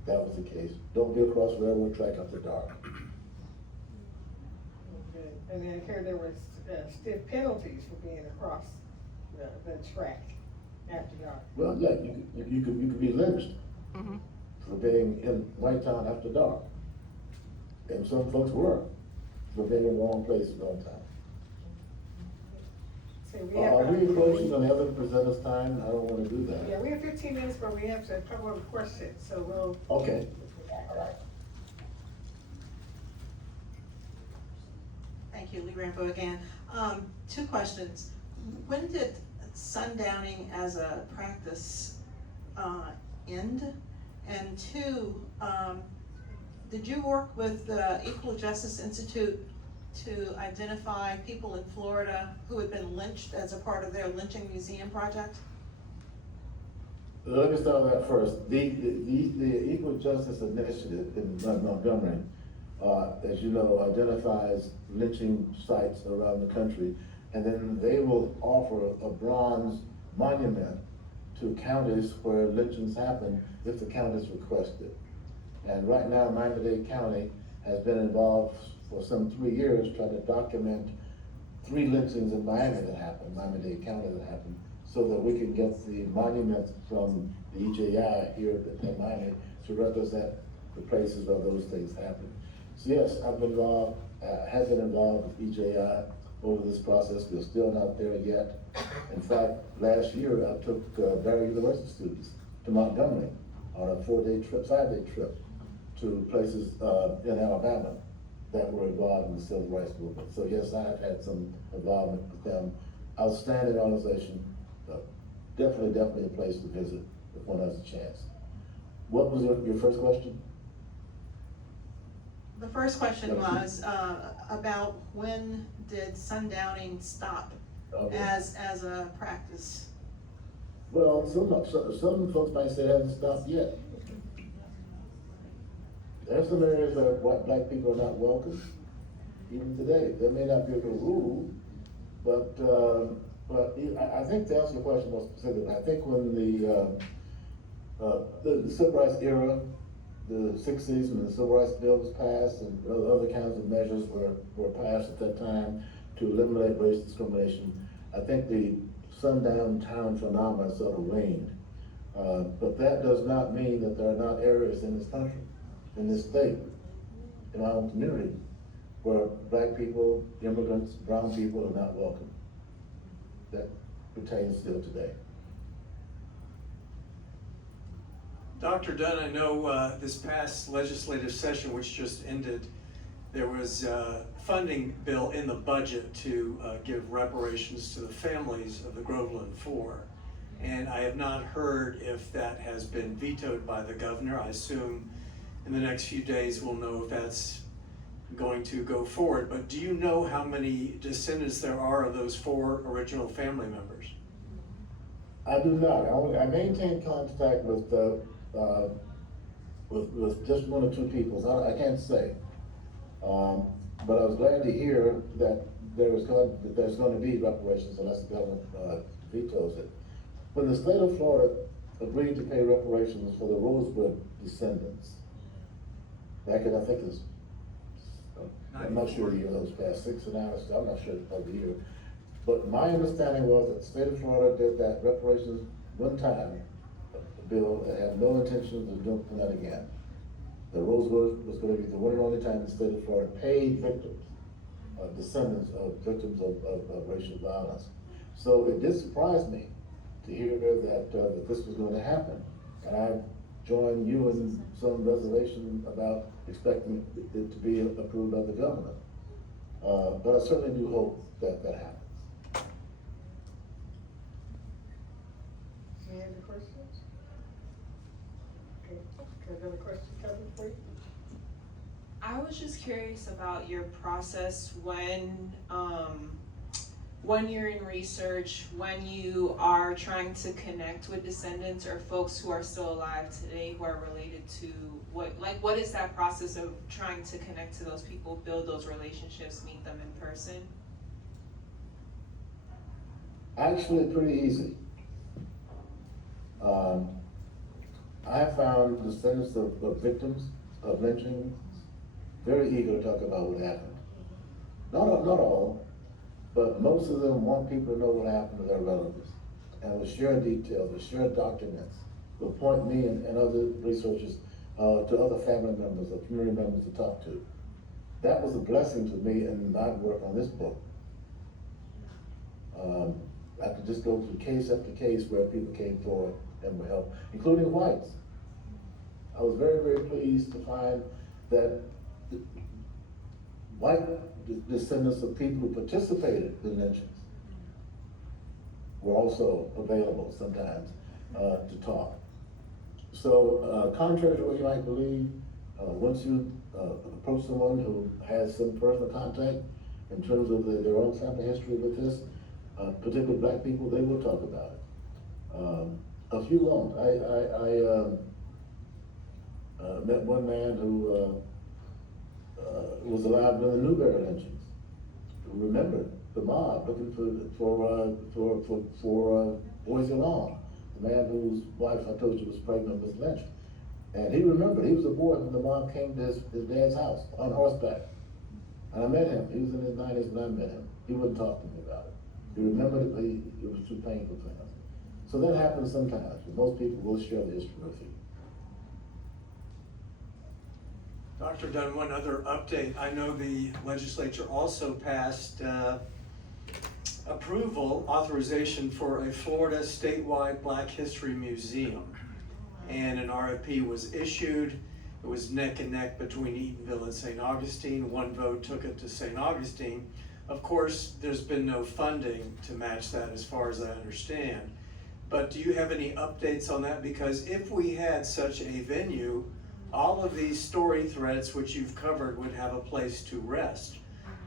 that was the case. Don't be across the railroad track after dark. Good. And then here there was stiff penalties for being across the track after dark. Well, yeah, you could be lynched for being in White Town after dark. And some folks were, for being in the wrong place at the wrong time. So we Are have, we approaching on the other presenters' time? I don't wanna do that. yeah, we have 15 minutes, but we have a couple of questions, so we'll. Okay. Thank you, Lee Rambo again. 2 questions. When did sundowning as a practice end? And 2, did you work with the Equal Justice Institute to identify people in Florida who had been lynched as a part of their lynching museum project? Let me start with that first. The Equal Justice Initiative in Montgomery, as you know, identifies lynching sites around the country, and then they will offer a bronze monument to counties where lynchings happen if the counties request it. And right now, Miami-Dade County has been involved for some 3 years trying to document 3 lynchings in Miami that happened, Miami-Dade County that happened, so that we can get the monuments from the EJI here in Miami to represent the places where those things happen. So yes, I've been involved, have been involved with EJI over this process. We're still not there yet. In fact, last year I took Barry University students to Montgomery on a 4-day trip, 5-day trip to places in Alabama that were involved in the civil rights movement. So yes, I have had some involvement with them. Outstanding organization. Definitely a place to visit if one has a chance. What was your first question? The first question was, about when did sundowning stop Okay. as a practice? Well, some folks might say it hasn't stopped yet. There's some areas where black people are not welcome, even today. There may not be a rule, but I think to answer the question more specifically, I think when the civil rights era, the 60s, when the civil rights bill was passed and other kinds of measures were passed at that time to eliminate race discrimination, I think the sundown town phenomenon sort of waned. But that does not mean that there are not areas in this country, in this state, in our own community, where black people, immigrants, brown people are not welcome. That pertains still today. Dr. Dunn, I know this past legislative session, which just ended, there was a funding bill in the budget to give reparations to the families of the Groveland Four. And I have not heard if that has been vetoed by the governor. I assume in the next few days we'll know if that's going to go forward. But do you know how many descendants there are of those 4 original family members? I do not. I maintain contact with just 1 or 2 people. I can't say. But I was glad to hear that there's going to be reparations unless the government vetoes it. When the state of Florida agreed to pay reparations for the Rosewood descendants, back in, I think it's, I'm not sure the year those past, 6 and now, I'm not sure of the year. But my understanding was that the state of Florida did that reparations one time, a bill that had no intention of doing that again. The Rosewood was going to be the one and only time the state of Florida paid victims, descendants of victims of racial violence. So it did surprise me to hear that this was going to happen. And I joined you in some reservation about expecting it to be approved by the governor. But I certainly do hope that happens. Any other questions? Okay, another question coming for you? I was just curious about your process when you're in research, when you are trying to connect with descendants or folks who are still alive today who are related to what is that process of trying to connect to those people, build those relationships, meet them in person? Actually, pretty easy. I have found descendants of victims of lynching very eager to talk about what happened. Not all, but most of them want people to know what happened to their relatives, and will share details, will share documents, will point me and other researchers to other family members or community members to talk to. That was a blessing to me in my work on this book. I could just go through case after case where people came forward and were helped, including whites. I was very, very pleased to find that white descendants of people who participated in lynchings were also available sometimes to talk. So contrary to what you might believe, once you approach someone who has some personal contact in terms of their own family history with this, particularly black people, they will talk about it. A few won't. I met one man who was alive during the Newberry lynchings, who remembered the mob looking for Boise Lawn, the man whose wife I told you was pregnant was lynched. And he remembered, he was a boy when the mob came to his dad's house on horseback. And I met him, he was in his 90s when I met him. He wouldn't talk to me about it. He remembered it, but it was too painful for him. So that happens sometimes, but most people will share the history with you. Dr. Dunn, one other update. I know the legislature also passed authorization for a Florida statewide Black History Museum. And an RFP was issued. It was neck and neck between Eatonville and St. Augustine. One vote took it to St. Augustine. Of course, there's been no funding to match that as far as I understand. But do you have any updates on that? Because if we had such a venue, all of these story threads which you've covered would have a place to rest.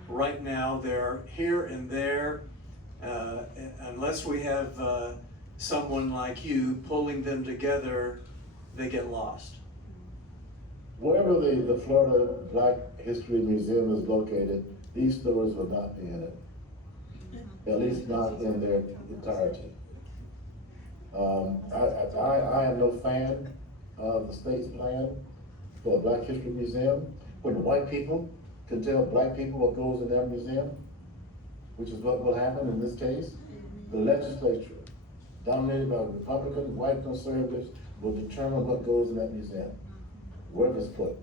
Right now, they're here and there. Unless we have someone like you pulling them together, they get lost. Wherever the Florida Black History Museum is located, these stories will not be in it. At least not in their entirety. I am no fan of the state's plan for a Black History Museum, when white people can tell black people what goes in their museum, which is what will happen in this case. The legislature, dominated by Republicans, white conservatives, will determine what goes in that museum, where it's put.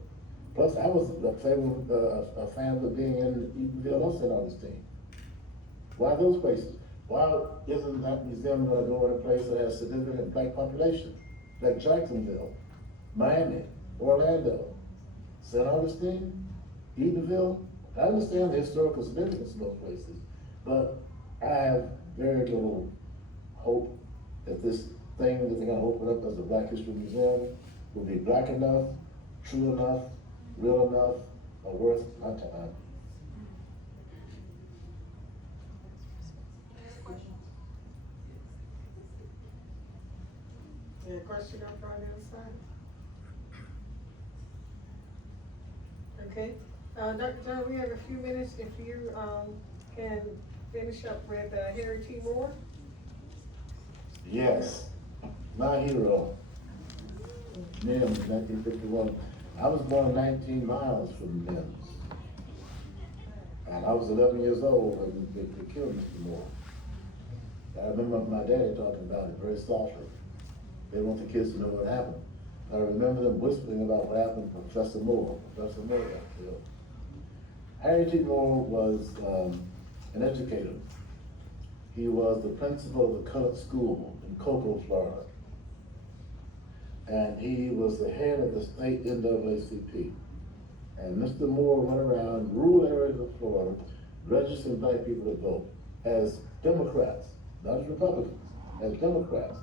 Plus, I was a fan of being in Eatonville or St. Augustine. Why those places? Why isn't that museum gonna go in a place that has significant black population, like Jacksonville, Miami, Orlando, St. Augustine, Eatonville? I understand the historical significance of those places, but I have very little hope that this thing that they're gonna open up as a Black History Museum will be black enough, true enough, real enough, or worth my time. Any question up on the other side? Okay, Dr. Dunn, we have a few minutes if you, can finish up with, Harry T. Moore. Yes, my hero, Mims, 1951. I was born 19 miles from Mims. And I was 11 years old when they killed Mr. Moore. I remember my daddy talking about it very softly. They want the kids to know what happened. I remember them whispering about what happened to Professor Moore. Professor Moore got killed. Harry T. Moore was an educator. He was the principal of the colored school in Cocoa, Florida. And he was the head of the state NAACP. And Mr. Moore went around rural areas of Florida registering black people to vote as Democrats, not as Republicans, as Democrats.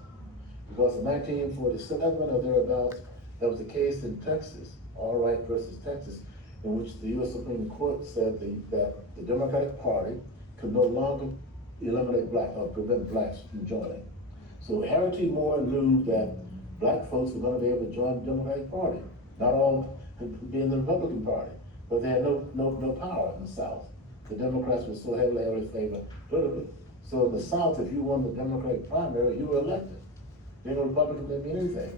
Because in 1947 or thereabouts, there was a case in Texas, Allwright versus Texas, in which the U.S. Supreme Court said that the Democratic Party could no longer eliminate black or prevent blacks from joining. So Harry T. Moore knew that black folks were going to be able to join the Democratic Party. Not all could be in the Republican Party, but they had no power in the South. The Democrats were so heavily favored politically. So in the South, if you won the Democratic primary, you were elected. Being a Republican didn't mean anything.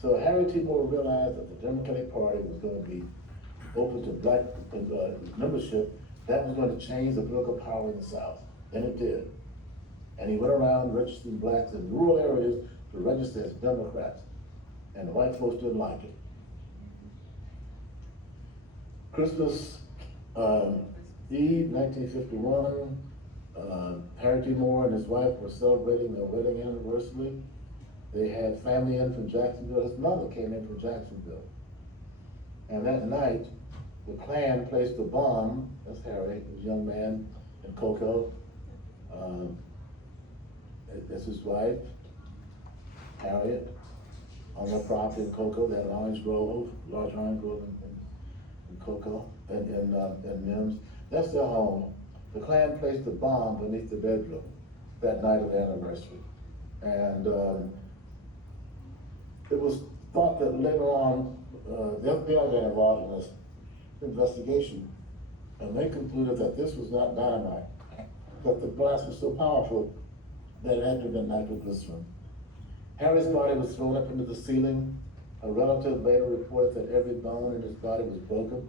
So Harry T. Moore realized that the Democratic Party was going to be open to black membership. That was going to change the political power in the South, and it did. And he went around registering blacks in rural areas to register as Democrats, and the white folks didn't like it. Christmas Eve, 1951, Harry T. Moore and his wife were celebrating their wedding anniversary. They had family in from Jacksonville. His mother came in from Jacksonville. And that night, the Klan placed a bomb, that's Harry, this young man in Cocoa. That's his wife, Harriet, on their property in Cocoa. They had an orange grove, large orange grove in Cocoa, and Mims. That's their home. The Klan placed a bomb beneath the bedroom that night of the anniversary. And It was thought that later on, the FBI got involved in this investigation, and they concluded that this was not dynamite, that the blast was so powerful that it had to have been nitroglycerin. Harry's body was thrown up into the ceiling. A relative later reported that every bone in his body was broken.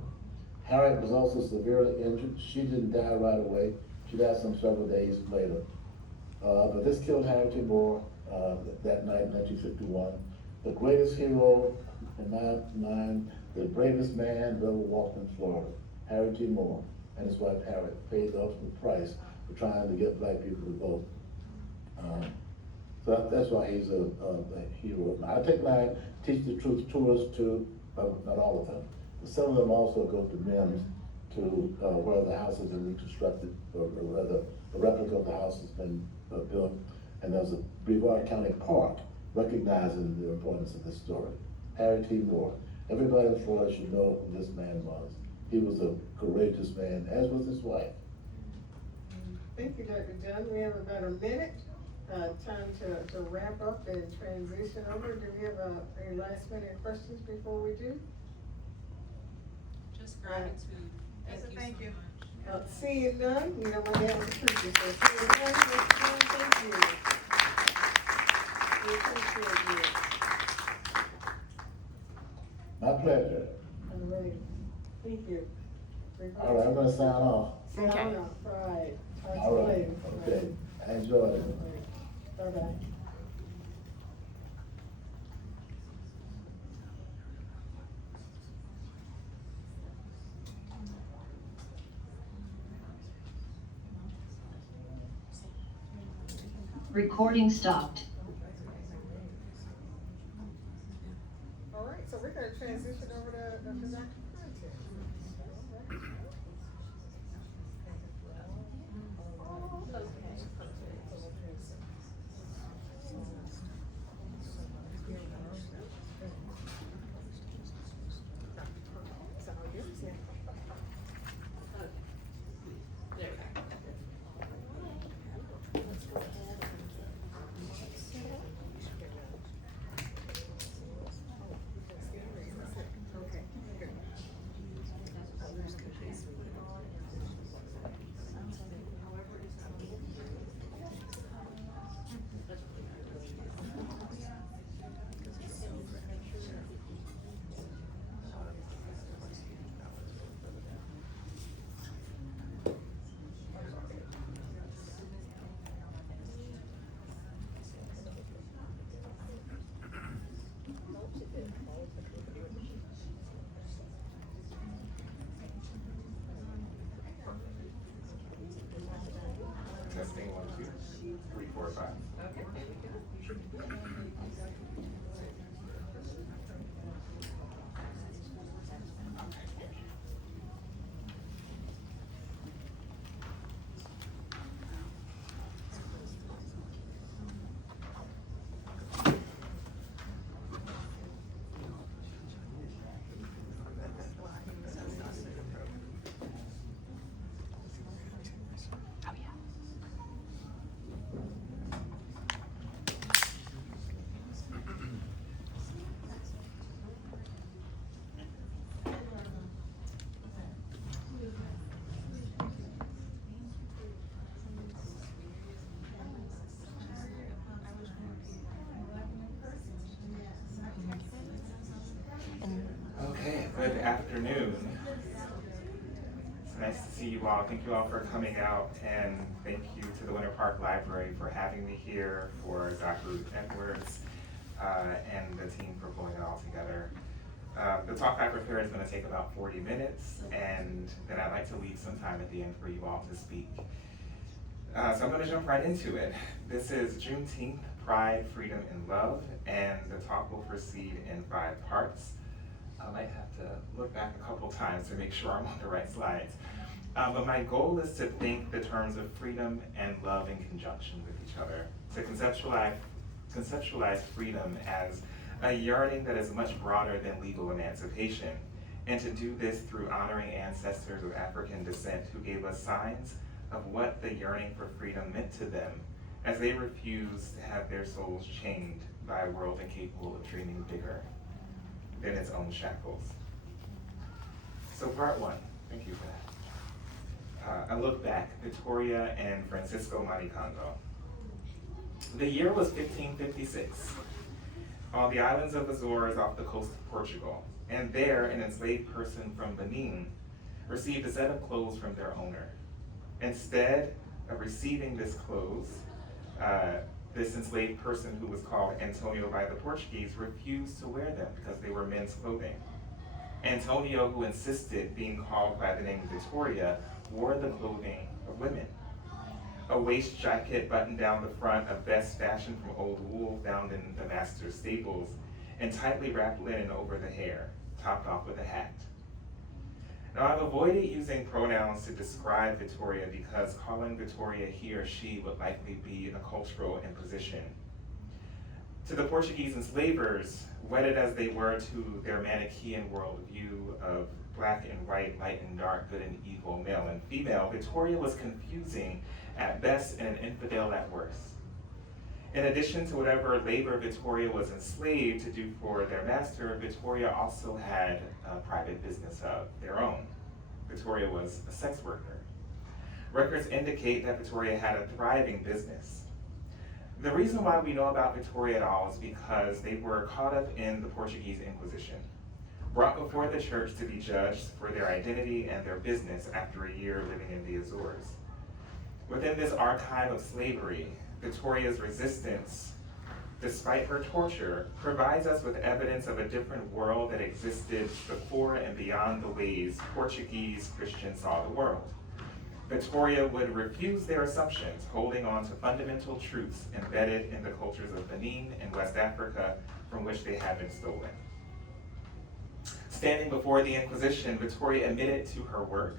Harriet was also severely injured. She didn't die right away. She died some several days later. But this killed Harriet T. Moore that night in 1951. The greatest hero, in my mind, the bravest man who ever walked in Florida, Harriet T. Moore, and his wife Harriet paid the ultimate price for trying to get black people to vote. So that's why he's a hero. I take my Teach the Truth tours too, not all of them. But some of them also go to MEMS, to where the house has been reconstructed, or rather, a replica of the house has been built. And there's a Brevard County Park recognizing the importance of this story. Harry T. Moore. Everybody in Florida should know who this man was. He was a courageous man, as was his wife. Thank you, Dr. Dunn. We have about a minute, time to wrap up and transition over. Do we have any last minute questions before we do? Just gratitude. Thank you. Seeing none, you know my dad was a preacher, so seeing none, thank you. We appreciate you. My pleasure. All right, thank you. All right, I'm gonna sign off. Sign off, all right. Talk to All you right, later. okay. I enjoyed it. Bye-bye. Recording stopped. All right, so we're gonna transition over to Dr. Ponton. Testing 1, 2, 3, 4, 5. Okay, there we go. Okay, good afternoon. It's nice to see you all. Thank you all for coming out, and thank you to the Winter Park Library for having me here, for Dr. Ruth Edwards, and the team for pulling it all together. The talk I prepared is going to take about 40 minutes, and then I'd like to leave some time at the end for you all to speak. So I'm going to jump right into it. This is Juneteenth, Pride, Freedom, and Love, and the talk will proceed in 5 parts. I might have to look back a couple times to make sure I'm on the right slides. But my goal is to think the terms of freedom and love in conjunction with each other, to conceptualize freedom as a yearning that is much broader than legal emancipation, and to do this through honoring ancestors of African descent who gave us signs of what the yearning for freedom meant to them as they refused to have their souls chained by a world incapable of dreaming bigger than its own shackles. So part one, thank you for that. A look back, Victoria and Francisco Maricango. The year was 1556, on the islands of Azores off the coast of Portugal, and there an enslaved person from Benin received a set of clothes from their owner. Instead of receiving this clothes, this enslaved person, who was called Antonio by the Portuguese, refused to wear them because they were men's clothing. Antonio, who insisted being called by the name Victoria, wore the clothing of women. A waist jacket buttoned down the front, of best fashion from old wool found in the master's stables, and tightly wrapped linen over the hair, topped off with a hat. Now, I've avoided using pronouns to describe Victoria because calling Victoria he or she would likely be a cultural imposition. To the Portuguese enslavers, wedded as they were to their Manichaean worldview of black and white, light and dark, good and evil, male and female, Victoria was confusing at best and an infidel at worst. In addition to whatever labor Victoria was enslaved to do for their master, Victoria also had a private business of their own. Victoria was a sex worker. Records indicate that Victoria had a thriving business. The reason why we know about Victoria at all is because they were caught up in the Portuguese Inquisition, brought before the church to be judged for their identity and their business after a year living in the Azores. Within this archive of slavery, Victoria's resistance, despite her torture, provides us with evidence of a different world that existed before and beyond the ways Portuguese Christians saw the world. Victoria would refuse their assumptions, holding on to fundamental truths embedded in the cultures of Benin and West Africa from which they had been stolen. Standing before the Inquisition, Victoria admitted to her work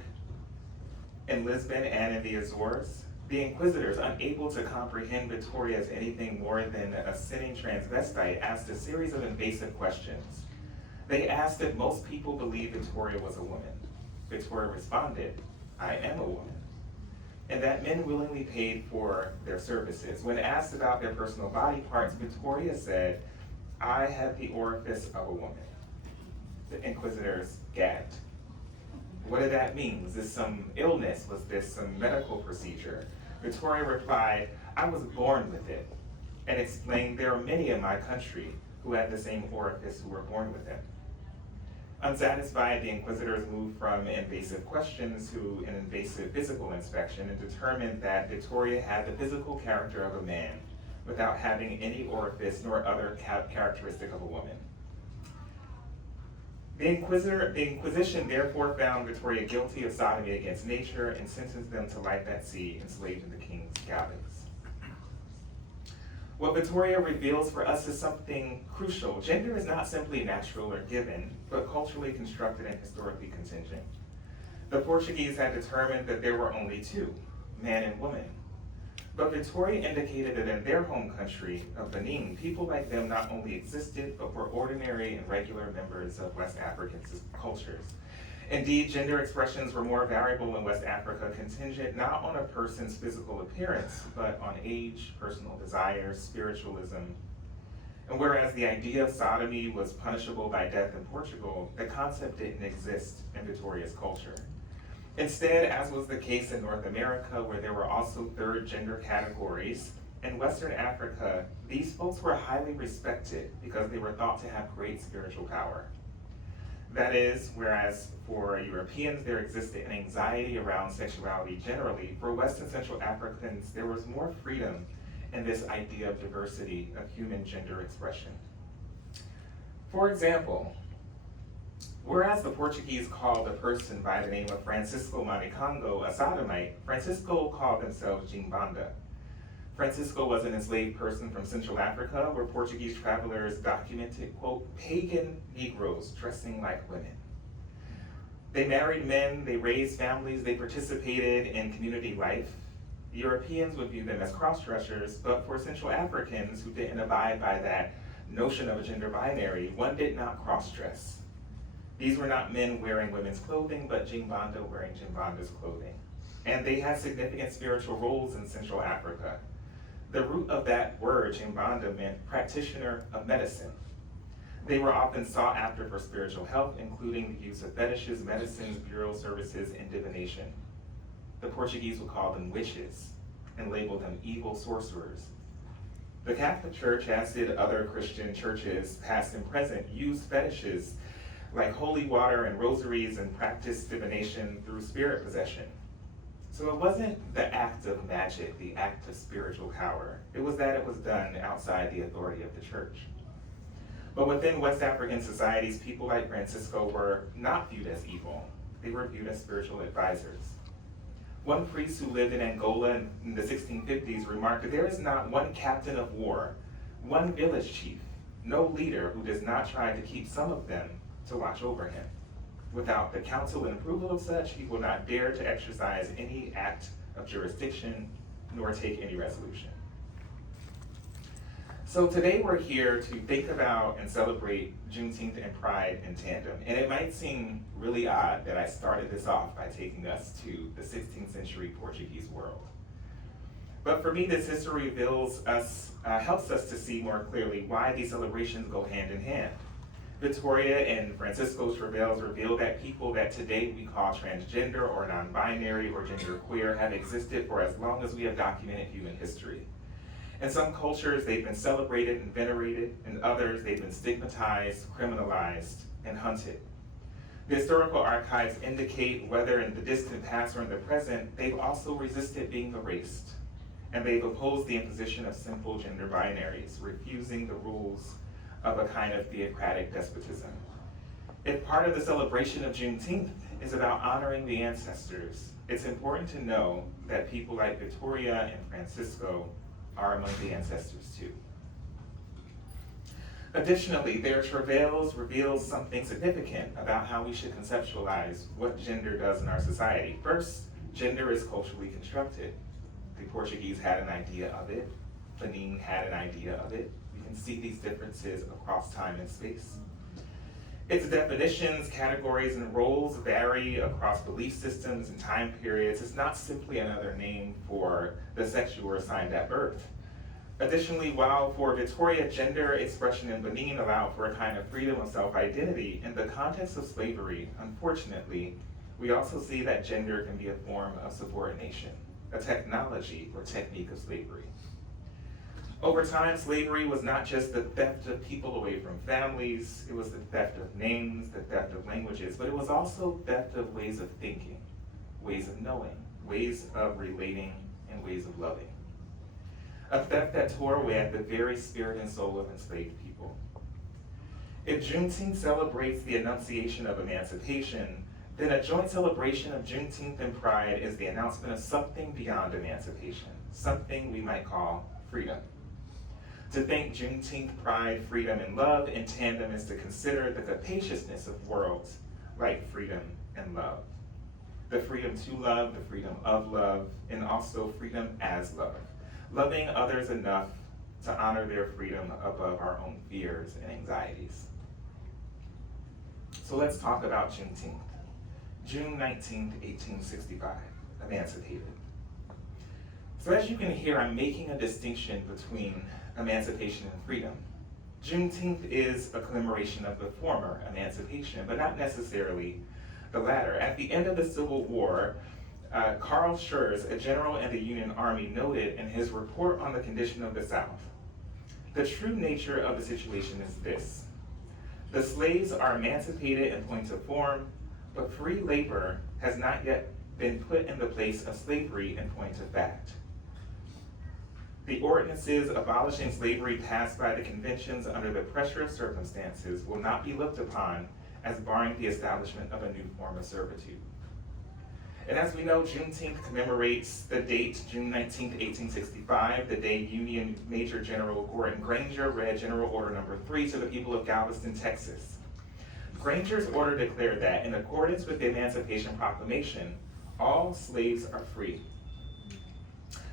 in Lisbon and in the Azores. The inquisitors, unable to comprehend Victoria as anything more than a sinning transvestite, asked a series of invasive questions. They asked if most people believed Victoria was a woman. Victoria responded, "I am a woman," and that men willingly paid for their services. When asked about their personal body parts, Victoria said, "I have the orifice of a woman." The inquisitors gagged. What did that mean? Was this some illness? Was this some medical procedure? Victoria replied, "I was born with it," and explained there are many in my country who had the same orifice who were born with it. Unsatisfied, the inquisitors moved from invasive questions to an invasive physical inspection and determined that Victoria had the physical character of a man without having any orifice nor other characteristic of a woman. The Inquisition therefore found Victoria guilty of sodomy against nature and sentenced them to life at sea, enslaved in the king's galleys. What Victoria reveals for us is something crucial. Gender is not simply natural or given, but culturally constructed and historically contingent. The Portuguese had determined that there were only two, man and woman. But Victoria indicated that in their home country of Benin, people like them not only existed, but were ordinary and regular members of West African cultures. Indeed, gender expressions were more variable in West Africa, contingent not on a person's physical appearance, but on age, personal desires, spiritualism. And whereas the idea of sodomy was punishable by death in Portugal, the concept didn't exist in Victoria's culture. Instead, as was the case in North America, where there were also third gender categories, in Western Africa, these folks were highly respected because they were thought to have great spiritual power. That is, whereas for Europeans there existed an anxiety around sexuality generally, for West and Central Africans there was more freedom in this idea of diversity of human gender expression. For example, whereas the Portuguese called a person by the name of Francisco Maricango a sodomite, Francisco called himself Jimbanda. Francisco was an enslaved person from Central Africa, where Portuguese travelers documented, quote, pagan Negroes dressing like women. They married men, they raised families, they participated in community life. Europeans would view them as cross-dressers, but for Central Africans who didn't abide by that notion of a gender binary, one did not cross-dress. These were not men wearing women's clothing, but Jimbanda wearing Jimbanda's clothing. And they had significant spiritual roles in Central Africa. The root of that word, Jimbanda, meant practitioner of medicine. They were often sought after for spiritual help, including the use of fetishes, medicines, burial services, and divination. The Portuguese would call them witches and label them evil sorcerers. The Catholic Church, as did other Christian churches, past and present, used fetishes like holy water and rosaries and practiced divination through spirit possession. So it wasn't the act of magic, the act of spiritual power. It was that it was done outside the authority of the church. But within West African societies, people like Francisco were not viewed as evil. They were viewed as spiritual advisors. One priest who lived in Angola in the 1650s remarked that there is not one captain of war, one village chief, no leader who does not try to keep some of them to watch over him. Without the counsel and approval of such, he will not dare to exercise any act of jurisdiction, nor take any resolution. So today we're here to think about and celebrate Juneteenth and Pride in tandem. And it might seem really odd that I started this off by taking us to the 16th century Portuguese world. But for me, this history helps us to see more clearly why these celebrations go hand in hand. Victoria and Francisco's travails reveal that people that today we call transgender or non-binary or genderqueer have existed for as long as we have documented human history. In some cultures, they've been celebrated and venerated. In others, they've been stigmatized, criminalized, and hunted. The historical archives indicate, whether in the distant past or in the present, they've also resisted being erased. And they've opposed the imposition of simple gender binaries, refusing the rules of a kind of theocratic despotism. If part of the celebration of Juneteenth is about honoring the ancestors, it's important to know that people like Victoria and Francisco are among the ancestors too. Additionally, their travails reveal something significant about how we should conceptualize what gender does in our society. First, gender is culturally constructed. The Portuguese had an idea of it. Benin had an idea of it. We can see these differences across time and space. Its definitions, categories, and roles vary across belief systems and time periods. It's not simply another name for the sex you were assigned at birth. Additionally, while for Victoria, gender expression in Benin allowed for a kind of freedom of self-identity, in the context of slavery, unfortunately, we also see that gender can be a form of subordination, a technology or technique of slavery. Over time, slavery was not just the theft of people away from families, it was the theft of names, the theft of languages, but it was also theft of ways of thinking, ways of knowing, ways of relating, and ways of loving. A theft that tore away at the very spirit and soul of enslaved people. If Juneteenth celebrates the enunciation of emancipation, then a joint celebration of Juneteenth and Pride is the announcement of something beyond emancipation, something we might call freedom. To think Juneteenth, Pride, freedom, and love in tandem is to consider the capaciousness of worlds like freedom and love. The freedom to love, the freedom of love, and also freedom as love. Loving others enough to honor their freedom above our own fears and anxieties. So let's talk about Juneteenth. June 19th, 1865, emancipated. So as you can hear, I'm making a distinction between emancipation and freedom. Juneteenth is a commemoration of the former, emancipation, but not necessarily the latter. At the end of the Civil War, Carl Schurz, a general in the Union Army, noted in his report on the condition of the South, the true nature of the situation is this: the slaves are emancipated in point of form, but free labor has not yet been put in the place of slavery in point of fact. The ordinances abolishing slavery passed by the conventions under the pressure of circumstances will not be looked upon as barring the establishment of a new form of servitude. And as we know, Juneteenth commemorates the date, June 19th, 1865, the day Union Major General Gordon Granger read General Order Number 3 to the people of Galveston, Texas. Granger's order declared that, in accordance with the Emancipation Proclamation, all slaves are free.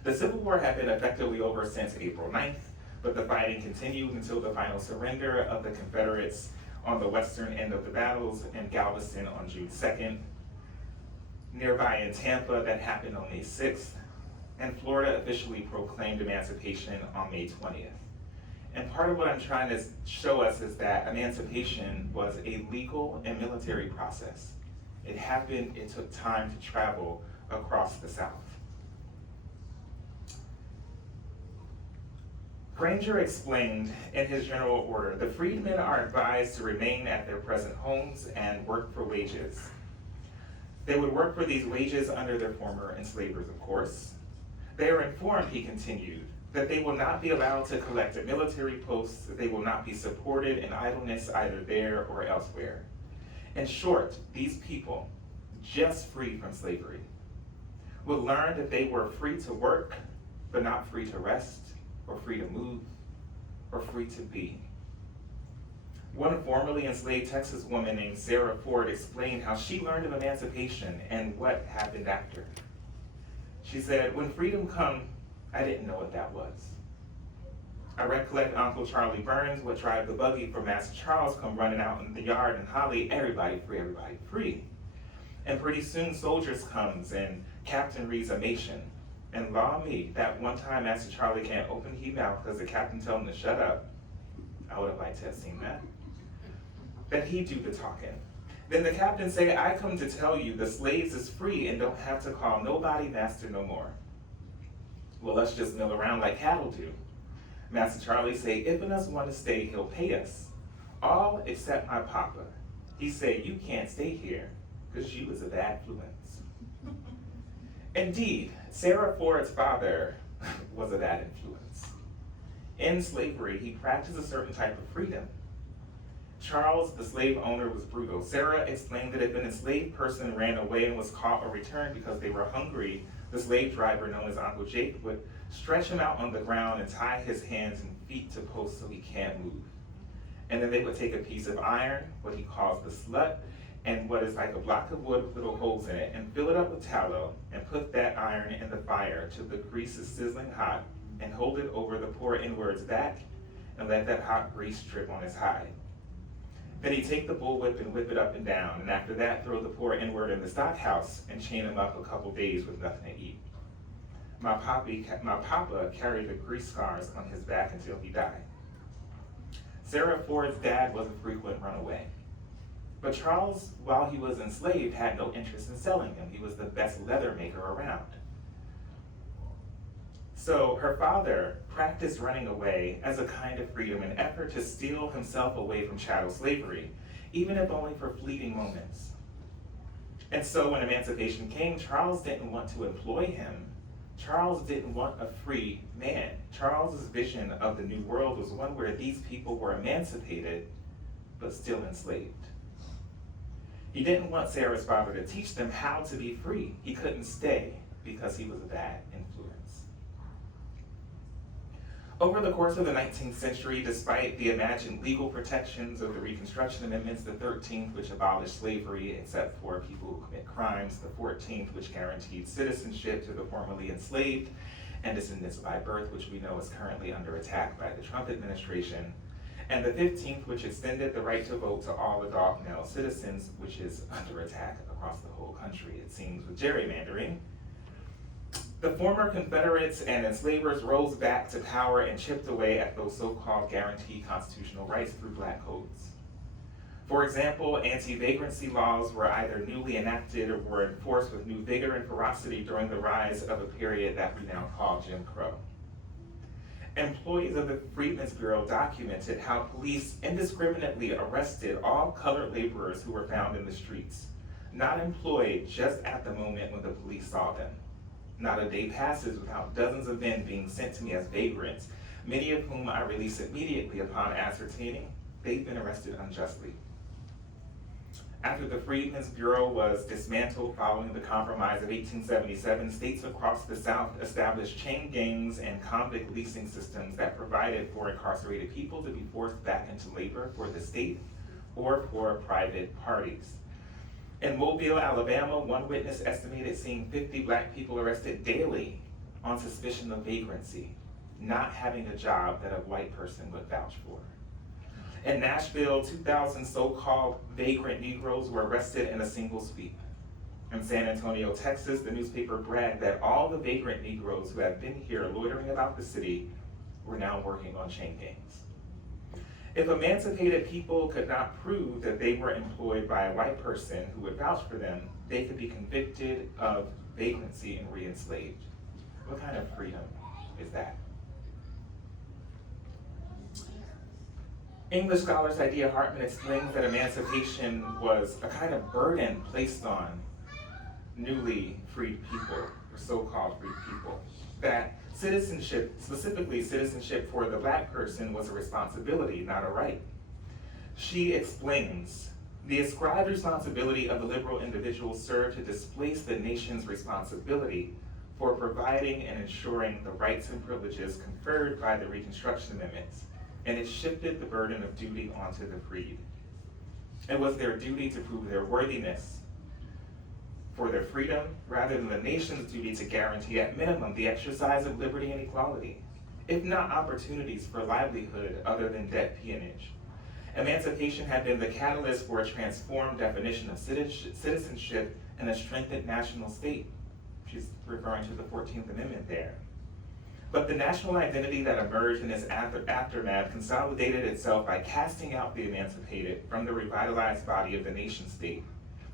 The Civil War had been effectively over since April 9th, but the fighting continued until the final surrender of the Confederates on the western end of the battles in Galveston on June 2nd, nearby in Tampa that happened on May 6th, and Florida officially proclaimed emancipation on May 20th. And part of what I'm trying to show us is that emancipation was a legal and military process. It happened, it took time to travel across the South. Granger explained in his general order, the freedmen are advised to remain at their present homes and work for wages. They would work for these wages under their former enslavers, of course. They are informed, he continued, that they will not be allowed to collect at military posts, that they will not be supported in idleness either there or elsewhere. In short, these people, just free from slavery, would learn that they were free to work, but not free to rest, or free to move, or free to be. One formerly enslaved Texas woman named Sarah Ford explained how she learned of emancipation and what happened after. She said, when freedom come, I didn't know what that was. I recollect Uncle Charlie Burns would drive the buggy from Master Charles, come running out in the yard and holly, everybody free, everybody free. And pretty soon soldiers comes and captain reads a mation. And law me, that one time Master Charlie can't open his mouth because the captain told him to shut up. I would have liked to have seen that. That he do the talking. Then the captain say, I come to tell you the slaves is free and don't have to call nobody master no more. Well, let's just mill around like cattle do. Master Charlie say, if us want to stay, he'll pay us. All except my papa. He say, you can't stay here because you is a bad influence. Indeed, Sarah Ford's father was a bad influence. In slavery, he practiced a certain type of freedom. Charles, the slave owner, was brutal. Sarah explained that if an enslaved person ran away and was caught or returned because they were hungry, the slave driver, known as Uncle Jake, would stretch him out on the ground and tie his hands and feet to posts so he can't move. And then they would take a piece of iron, what he calls the slut, and what is like a block of wood with little holes in it, and fill it up with tallow, and put that iron in the fire till the grease is sizzling hot, and hold it over the poor inward's back, and let that hot grease drip on his hide. Then he'd take the bullwhip and whip it up and down, and after that throw the poor inward in the stockhouse and chain him up a couple days with nothing to eat. My papa carried the grease scars on his back until he died. Sarah Ford's dad was a frequent runaway. But Charles, while he was enslaved, had no interest in selling him. He was the best leather maker around. So her father practiced running away as a kind of freedom, an effort to steal himself away from chattel slavery, even if only for fleeting moments. And so when emancipation came, Charles didn't want to employ him. Charles didn't want a free man. Charles's vision of the new world was one where these people were emancipated, but still enslaved. He didn't want Sarah's father to teach them how to be free. He couldn't stay because he was a bad influence. Over the course of the 19th century, despite the imagined legal protections of the Reconstruction Amendments, the 13th, which abolished slavery except for people who commit crimes, the 14th, which guaranteed citizenship to the formerly enslaved, and descendants by birth, which we know is currently under attack by the Trump administration, and the 15th, which extended the right to vote to all adult male citizens, which is under attack across the whole country, it seems, with gerrymandering. The former Confederates and enslavers rose back to power and chipped away at those so-called guaranteed constitutional rights through black codes. For example, anti-vagrancy laws were either newly enacted or were enforced with new vigor and ferocity during the rise of a period that we now call Jim Crow. Employees of the Freedmen's Bureau documented how police indiscriminately arrested all colored laborers who were found in the streets, not employed just at the moment when the police saw them. Not a day passes without dozens of men being sent to me as vagrants, many of whom I release immediately upon ascertaining they've been arrested unjustly. After the Freedmen's Bureau was dismantled following the Compromise of 1877, states across the South established chain gangs and convict leasing systems that provided for incarcerated people to be forced back into labor for the state or for private parties. In Mobile, Alabama, one witness estimated seeing 50 black people arrested daily on suspicion of vagrancy, not having a job that a white person would vouch for. In Nashville, 2,000 so-called vagrant Negroes were arrested in a single sweep. In San Antonio, Texas, the newspaper bragged that all the vagrant Negroes who had been here loitering about the city were now working on chain gangs. If emancipated people could not prove that they were employed by a white person who would vouch for them, they could be convicted of vagrancy and re-enslaved. What kind of freedom is that? English scholar Idea Hartman explains that emancipation was a kind of burden placed on newly freed people, or so-called freed people. That citizenship, specifically citizenship for the Black person, was a responsibility, not a right. She explains, the ascribed responsibility of the liberal individual served to displace the nation's responsibility for providing and ensuring the rights and privileges conferred by the Reconstruction Amendments, and it shifted the burden of duty onto the freed. It was their duty to prove their worthiness for their freedom, rather than the nation's duty to guarantee at minimum the exercise of liberty and equality, if not opportunities for livelihood other than debt peonage. Emancipation had been the catalyst for a transformed definition of citizenship and a strengthened national state. She's referring to the 14th Amendment there. But the national identity that emerged in its aftermath consolidated itself by casting out the emancipated from the revitalized body of the nation state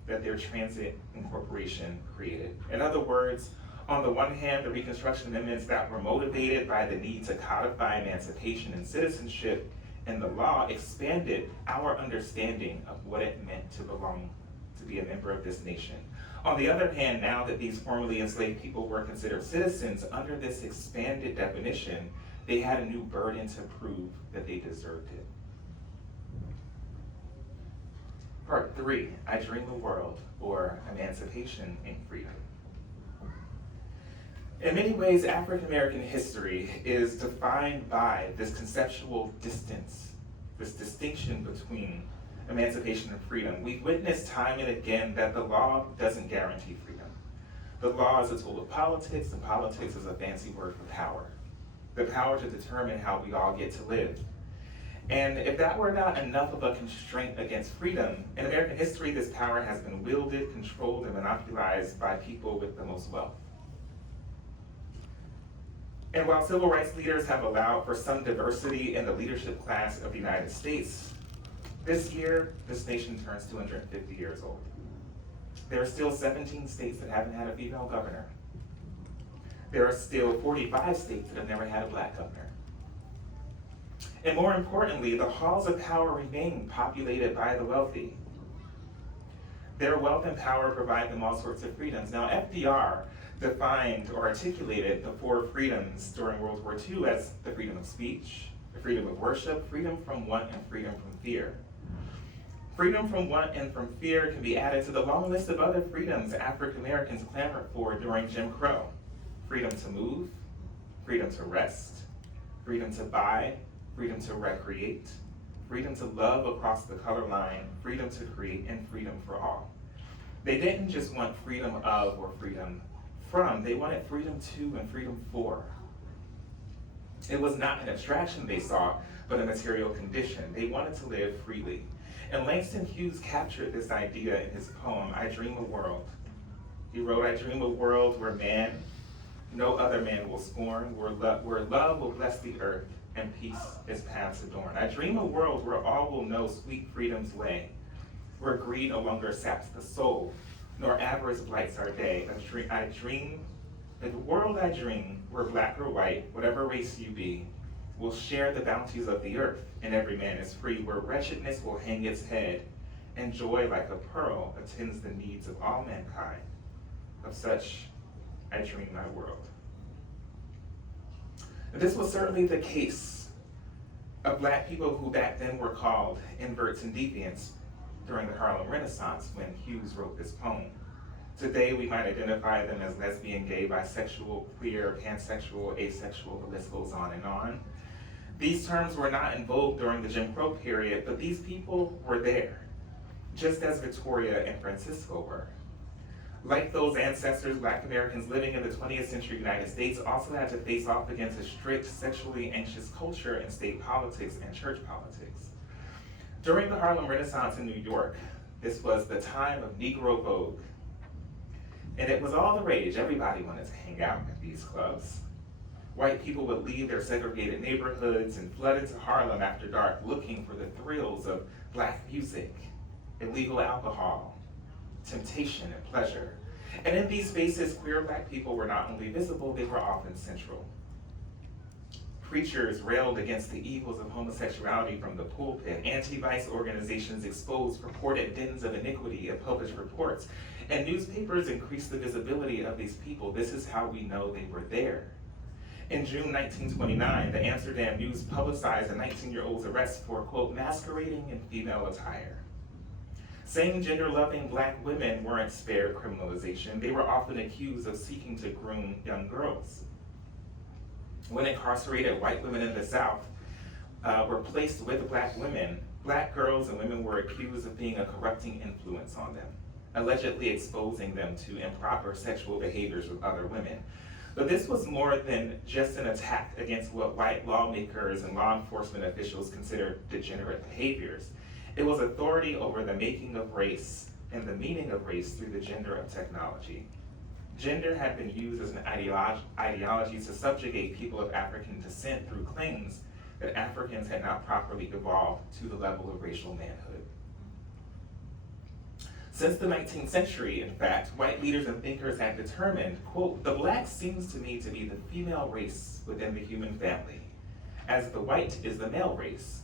that their transit incorporation created. In other words, on the one hand, the Reconstruction Amendments that were motivated by the need to codify emancipation and citizenship in the law expanded our understanding of what it meant to belong, to be a member of this nation. On the other hand, now that these formerly enslaved people were considered citizens under this expanded definition, they had a new burden to prove that they deserved it. Part 3, I Dream a World, or Emancipation and Freedom. In many ways, African American history is defined by this conceptual distance, this distinction between emancipation and freedom. We've witnessed time and again that the law doesn't guarantee freedom. The law is a tool of politics, and politics is a fancy word for power. The power to determine how we all get to live. And if that were not enough of a constraint against freedom, in American history, this power has been wielded, controlled, and monopolized by people with the most wealth. And while civil rights leaders have allowed for some diversity in the leadership class of the United States, this year, this nation turns 250 years old. There are still 17 states that haven't had a female governor. There are still 45 states that have never had a Black governor. And more importantly, the halls of power remain populated by the wealthy. Their wealth and power provide them all sorts of freedoms. Now, FDR defined or articulated the 4 freedoms during World War II as the freedom of speech, the freedom of worship, freedom from want, and freedom from fear. Freedom from want and from fear can be added to the long list of other freedoms African Americans clamored for during Jim Crow. Freedom to move, freedom to rest, freedom to buy, freedom to recreate, freedom to love across the color line, freedom to create, and freedom for all. They didn't just want freedom of or freedom from, they wanted freedom to and freedom for. It was not an abstraction they saw, but a material condition. They wanted to live freely. And Langston Hughes captured this idea in his poem, I Dream a World. He wrote, I dream a world where man, no other man will scorn, where love will bless the earth, and peace is paths adorn. I dream a world where all will know sweet freedom's way, where greed no longer saps the soul, nor avarice blights our day. I dream, in the world I dream, where Black or white, whatever race you be, will share the bounties of the earth, and every man is free, where wretchedness will hang its head, and joy like a pearl attends the needs of all mankind. Of such, I dream my world. This was certainly the case of Black people who back then were called inverts and deviants during the Harlem Renaissance when Hughes wrote this poem. Today we might identify them as lesbian, gay, bisexual, queer, pansexual, asexual, the list goes on and on. These terms were not in vogue during the Jim Crow period, but these people were there, just as Victoria and Francisco were. Like those ancestors, Black Americans living in the 20th century United States also had to face off against a strict, sexually anxious culture in state politics and church politics. During the Harlem Renaissance in New York, this was the time of Negro Vogue. And it was all the rage. Everybody wanted to hang out at these clubs. White people would leave their segregated neighborhoods and flood into Harlem after dark looking for the thrills of Black music, illegal alcohol, temptation and pleasure. And in these spaces, queer Black people were not only visible, they were often central. Preachers railed against the evils of homosexuality from the pulpit. Anti-vice organizations exposed purported dens of iniquity and published reports. And newspapers increased the visibility of these people. This is how we know they were there. In June 1929, the Amsterdam News publicized a 19-year-old's arrest for, quote, masquerading in female attire. Same gender-loving Black women weren't spared criminalization. They were often accused of seeking to groom young girls. When incarcerated white women in the South were placed with Black women, Black girls and women were accused of being a corrupting influence on them, allegedly exposing them to improper sexual behaviors with other women. But this was more than just an attack against what white lawmakers and law enforcement officials considered degenerate behaviors. It was authority over the making of race and the meaning of race through the gender of technology. Gender had been used as an ideology to subjugate people of African descent through claims that Africans had not properly evolved to the level of racial manhood. Since the 19th century, in fact, white leaders and thinkers had determined, quote, the Black seems to me to be the female race within the human family, as the white is the male race.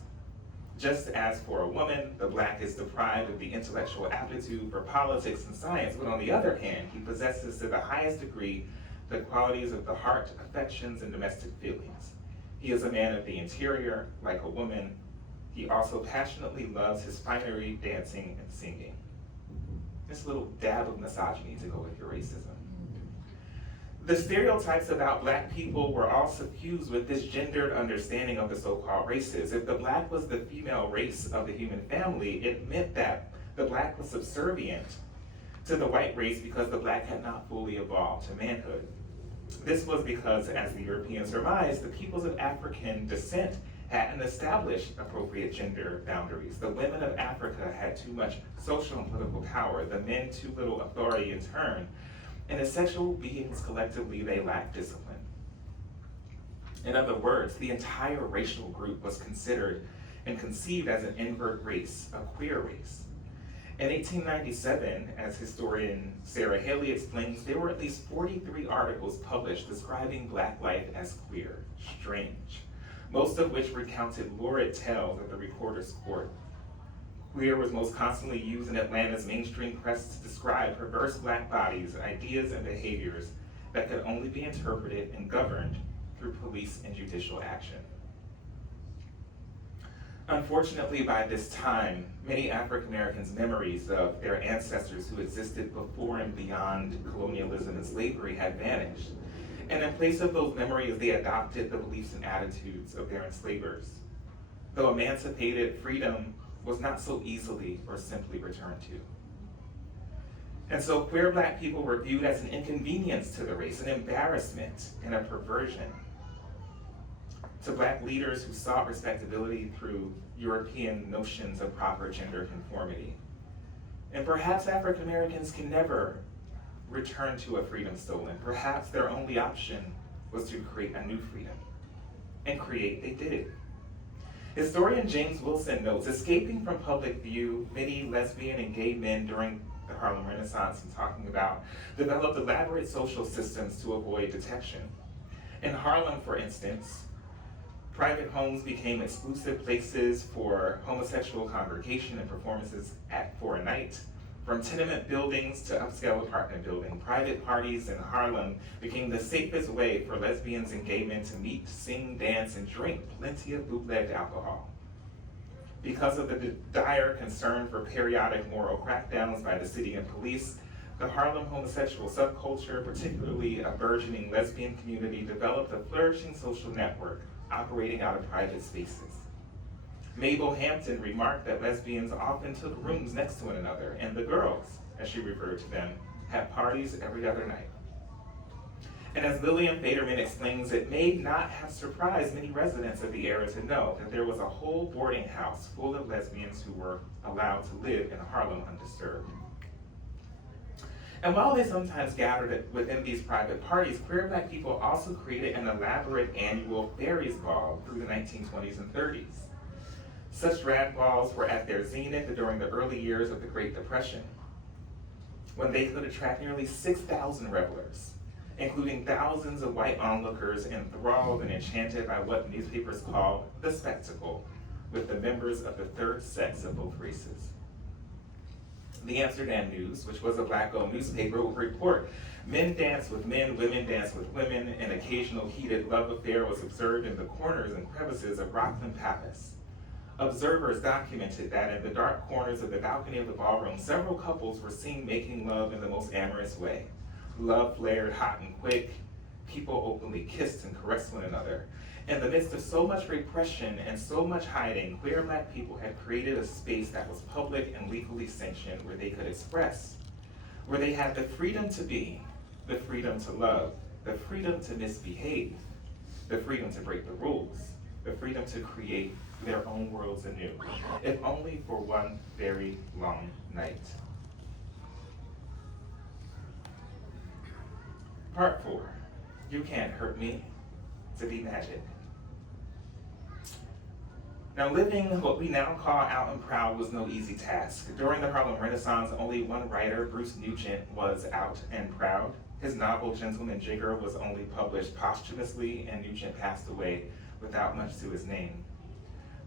Just as for a woman, the Black is deprived of the intellectual aptitude for politics and science, but on the other hand, he possesses to the highest degree the qualities of the heart, affections, and domestic feelings. He is a man of the interior, like a woman. He also passionately loves his finery, dancing, and singing. Just a little dab of misogyny to go with your racism. The stereotypes about Black people were all suffused with this gendered understanding of the so-called races. If the Black was the female race of the human family, it meant that the Black was subservient to the white race because the Black had not fully evolved to manhood. This was because, as the Europeans surmised, the peoples of African descent hadn't established appropriate gender boundaries. The women of Africa had too much social and political power, the men too little authority in turn, and as sexual beings collectively, they lacked discipline. In other words, the entire racial group was considered and conceived as an invert race, a queer race. In 1897, as historian Sarah Haley explains, there were at least 43 articles published describing Black life as queer, strange, most of which recounted lurid tales at the recorder's court. Queer was most constantly used in Atlanta's mainstream press to describe perverse Black bodies, ideas, and behaviors that could only be interpreted and governed through police and judicial action. Unfortunately, by this time, many African Americans' memories of their ancestors who existed before and beyond colonialism and slavery had vanished. And in place of those memories, they adopted the beliefs and attitudes of their enslavers. Though emancipated, freedom was not so easily or simply returned to. And so queer Black people were viewed as an inconvenience to the race, an embarrassment, and a perversion. To Black leaders who sought respectability through European notions of proper gender conformity. And perhaps African Americans can never return to a freedom stolen. Perhaps their only option was to create a new freedom. And create they did. Historian James Wilson notes, escaping from public view, many lesbian and gay men during the Harlem Renaissance I'm talking about developed elaborate social systems to avoid detection. In Harlem, for instance, private homes became exclusive places for homosexual congregation and performances for a night. From tenement buildings to upscale apartment building, private parties in Harlem became the safest way for lesbians and gay men to meet, sing, dance, and drink plenty of bootlegged alcohol. Because of the dire concern for periodic moral crackdowns by the city and police, the Harlem homosexual subculture, particularly a burgeoning lesbian community, developed a flourishing social network operating out of private spaces. Mabel Hampton remarked that lesbians often took rooms next to one another, and the girls, as she referred to them, had parties every other night. And as Lillian Federman explains, it may not have surprised many residents of the era to know that there was a whole boarding house full of lesbians who were allowed to live in Harlem undisturbed. And while they sometimes gathered within these private parties, queer Black people also created an elaborate annual fairies ball through the 1920s and 30s. Such drag balls were at their zenith during the early years of the Great Depression, when they could attract nearly 6,000 revelers, including thousands of white onlookers enthralled and enchanted by what newspapers called the spectacle, with the members of the third sex of both races. The Amsterdam News, which was a Black-owned newspaper, would report men danced with men, women danced with women, an occasional heated love affair was observed in the corners and crevices of Rockland Palace. Observers documented that in the dark corners of the balcony of the ballroom, several couples were seen making love in the most amorous way. Love flared hot and quick. People openly kissed and caressed one another. In the midst of so much repression and so much hiding, queer Black people had created a space that was public and legally sanctioned, where they could express, where they had the freedom to be, the freedom to love, the freedom to misbehave, the freedom to break the rules, the freedom to create their own worlds anew, if only for one very long night. Part 4, You Can't Hurt Me to Be Magic. Now, living what we now call out and proud was no easy task. During the Harlem Renaissance, only one writer, Bruce Nugent, was out and proud. His novel, Gentleman Jigger, was only published posthumously, and Nugent passed away without much to his name.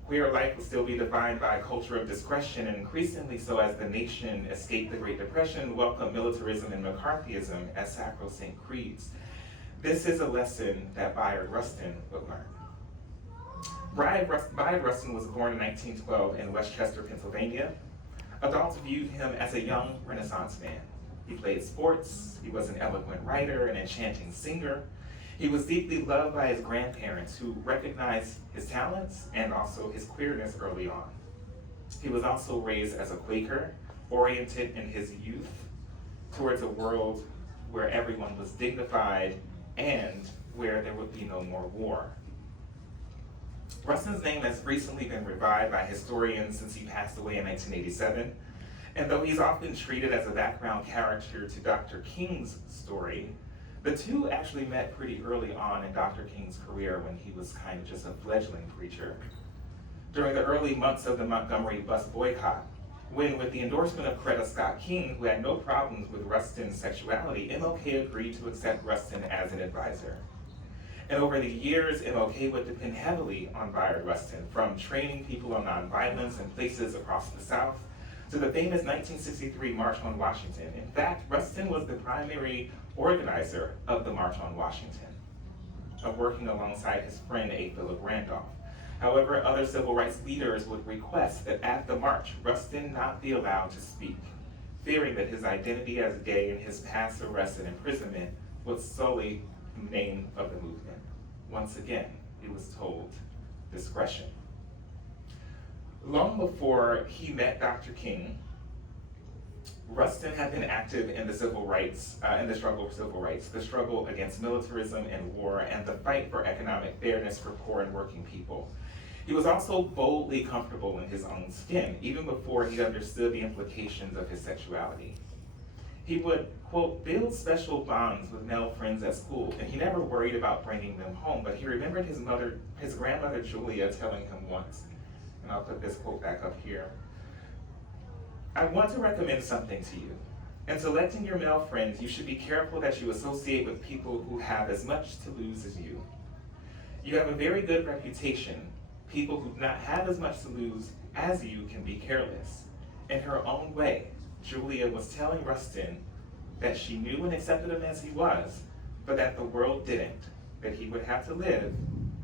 Queer life would still be defined by a culture of discretion, and increasingly so as the nation escaped the Great Depression, welcomed militarism and McCarthyism as sacrosanct creeds. This is a lesson that Bayard Rustin would learn. Bayard Rustin was born in 1912 in Westchester, Pennsylvania. Adults viewed him as a young Renaissance man. He played sports, he was an eloquent writer, an enchanting singer. He was deeply loved by his grandparents, who recognized his talents and also his queerness early on. He was also raised as a Quaker, oriented in his youth towards a world where everyone was dignified and where there would be no more war. Rustin's name has recently been revived by historians since he passed away in 1987. And though he's often treated as a background character to Dr. King's story, the two actually met pretty early on in Dr. King's career, when he was kind of just a fledgling preacher. During the early months of the Montgomery bus boycott, when with the endorsement of Coretta Scott King, who had no problems with Rustin's sexuality, MLK agreed to accept Rustin as an advisor. And over the years, MLK would depend heavily on Bayard Rustin, from training people on nonviolence in places across the South to the famous 1963 March on Washington. In fact, Rustin was the primary organizer of the March on Washington, working alongside his friend A. Philip Randolph. However, other civil rights leaders would request that at the march, Rustin not be allowed to speak, fearing that his identity as gay and his past arrest and imprisonment would sully the name of the movement. Once again, he was told discretion. Long before he met Dr. King, Rustin had been active in the civil rights, in the struggle for civil rights, the struggle against militarism and war, and the fight for economic fairness for poor and working people. He was also boldly comfortable in his own skin, even before he understood the implications of his sexuality. He would, quote, build special bonds with male friends at school, and he never worried about bringing them home, but he remembered his grandmother Julia telling him once, and I'll put this quote back up here, "I want to recommend something to you. In selecting your male friends, you should be careful that you associate with people who have as much to lose as you. You have a very good reputation. People who do not have as much to lose as you can be careless." In her own way, Julia was telling Rustin that she knew and accepted him as he was, but that the world didn't, that he would have to live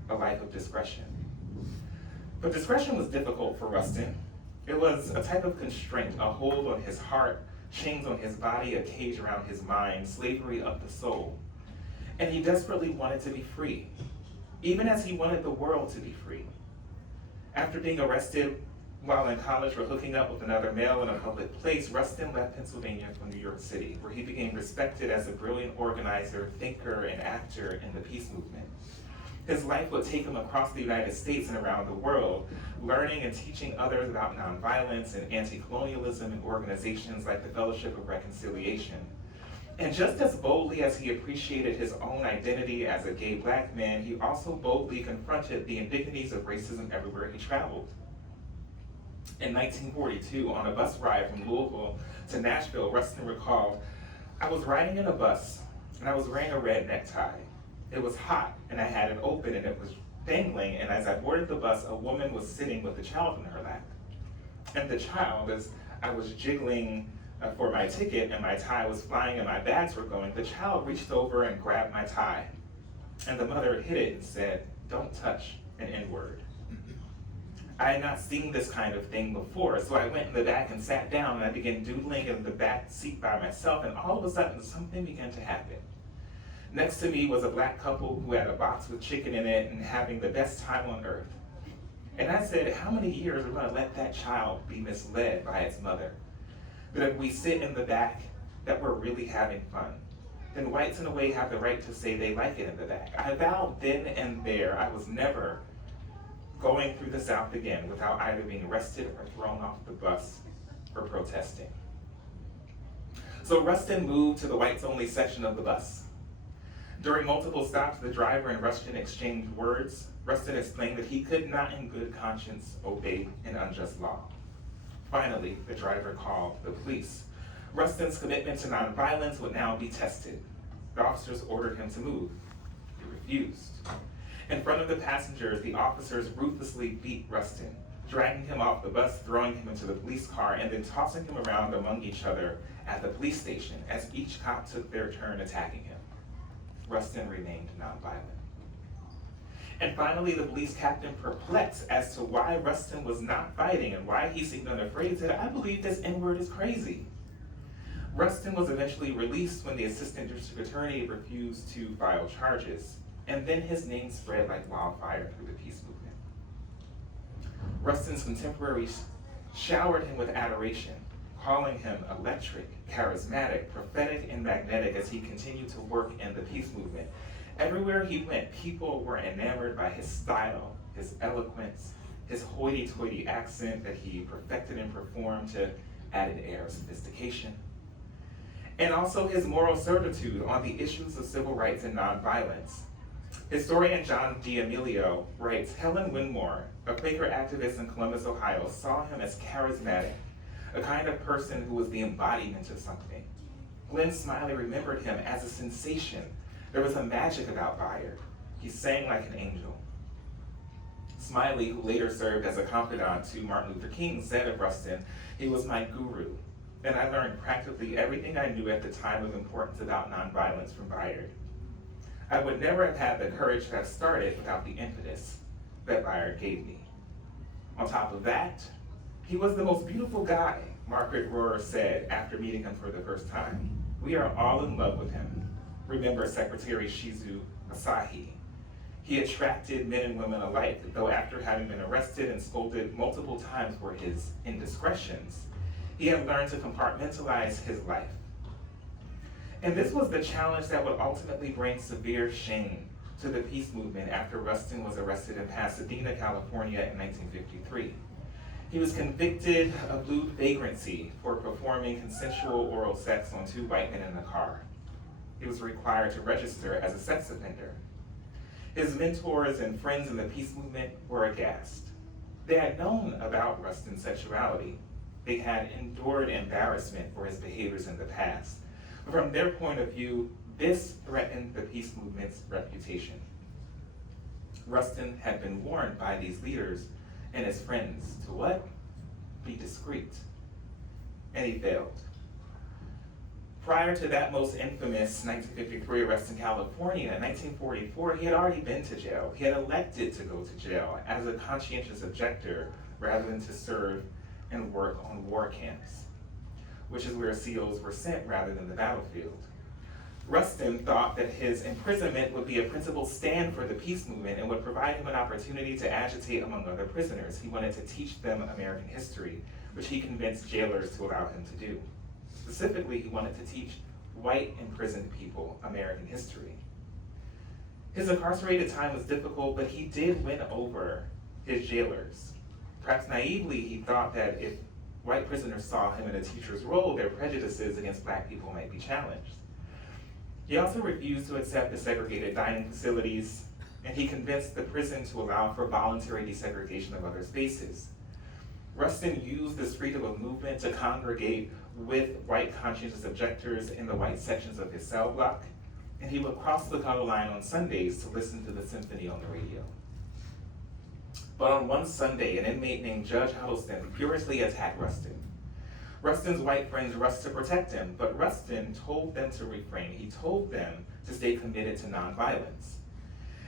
a life of discretion. But discretion was difficult for Rustin. It was a type of constraint, a hold on his heart, chains on his body, a cage around his mind, slavery of the soul. And he desperately wanted to be free, even as he wanted the world to be free. After being arrested while in college for hooking up with another male in a public place, Rustin left Pennsylvania for New York City, where he became respected as a brilliant organizer, thinker, and actor in the peace movement. His life would take him across the United States and around the world, learning and teaching others about nonviolence and anti-colonialism in organizations like the Fellowship of Reconciliation. And just as boldly as he appreciated his own identity as a gay black man, he also boldly confronted the indignities of racism everywhere he traveled. In 1942, on a bus ride from Louisville to Nashville, Rustin recalled, "I was riding in a bus, and I was wearing a red necktie. It was hot, and I had it open, and it was dangling, and as I boarded the bus, a woman was sitting with a child in her lap. And the child, as I was jiggling for my ticket and my tie was flying and my bags were going, the child reached over and grabbed my tie. And the mother hid it and said, 'Don't touch,' an N-word. I had not seen this kind of thing before, so I went in the back and sat down and I began doodling in the back seat by myself, and all of a sudden something began to happen. Next to me was a black couple who had a box with chicken in it and having the best time on earth. And I said, how many years are we gonna let that child be misled by its mother? That if we sit in the back, that we're really having fun. Then whites in a way have the right to say they like it in the back. I vowed then and there I was never going through the South again without either being arrested or thrown off the bus for protesting. So Rustin moved to the whites only section of the bus. During multiple stops, the driver and Rustin exchanged words. Rustin explained that he could not in good conscience obey an unjust law. Finally, the driver called the police. Rustin's commitment to nonviolence would now be tested. The officers ordered him to move. He refused. In front of the passengers, the officers ruthlessly beat Rustin, dragging him off the bus, throwing him into the police car, and then tossing him around among each other at the police station as each cop took their turn attacking him. Rustin remained nonviolent. And finally, the police captain, perplexed as to why Rustin was not fighting and why he seemed unafraid, said, "I believe this N-word is crazy." Rustin was eventually released when the assistant district attorney refused to file charges, and then his name spread like wildfire through the peace movement. Rustin's contemporaries showered him with adoration, calling him electric, charismatic, prophetic, and magnetic as he continued to work in the peace movement. Everywhere he went, people were enamored by his style, his eloquence, his hoity-toity accent that he perfected and performed to add an air of sophistication, and also his moral certitude on the issues of civil rights and nonviolence. Historian John D'Amelio writes, Helen Winmore, a Quaker activist in Columbus, Ohio, saw him as charismatic, a kind of person who was the embodiment of something. Glenn Smiley remembered him as a sensation. There was a magic about Bayard. He sang like an angel. Smiley, who later served as a confidant to Martin Luther King, said of Rustin, "He was my guru, and I learned practically everything I knew at the time of importance about nonviolence from Bayard. I would never have had the courage to have started without the impetus that Bayard gave me. On top of that, he was the most beautiful guy," Margaret Rohrer said after meeting him for the first time. "We are all in love with him." Remember Secretary Shizu Asahi. He attracted men and women alike, though after having been arrested and scolded multiple times for his indiscretions, he had learned to compartmentalize his life. And this was the challenge that would ultimately bring severe shame to the peace movement after Rustin was arrested in Pasadena, California in 1953. He was convicted of lewd vagrancy for performing consensual oral sex on two white men in a car. He was required to register as a sex offender. His mentors and friends in the peace movement were aghast. They had known about Rustin's sexuality. They had endured embarrassment for his behaviors in the past. But from their point of view, this threatened the peace movement's reputation. Rustin had been warned by these leaders and his friends to what? Be discreet. And he failed. Prior to that most infamous 1953 arrest in California, in 1944, he had already been to jail. He had elected to go to jail as a conscientious objector rather than to serve and work on war camps, which is where SEALs were sent rather than the battlefield. Rustin thought that his imprisonment would be a principled stand for the peace movement and would provide him an opportunity to agitate among other prisoners. He wanted to teach them American history, which he convinced jailers to allow him to do. Specifically, he wanted to teach white imprisoned people American history. His incarcerated time was difficult, but he did win over his jailers. Perhaps naively, he thought that if white prisoners saw him in a teacher's role, their prejudices against black people might be challenged. He also refused to accept the segregated dining facilities, and he convinced the prison to allow for voluntary desegregation of other spaces. Rustin used this freedom of movement to congregate with white conscientious objectors in the white sections of his cell block, and he would cross the color line on Sundays to listen to the symphony on the radio. But on one Sunday, an inmate named Judge Huddleston furiously attacked Rustin. Rustin's white friends rushed to protect him, but Rustin told them to refrain. He told them to stay committed to nonviolence.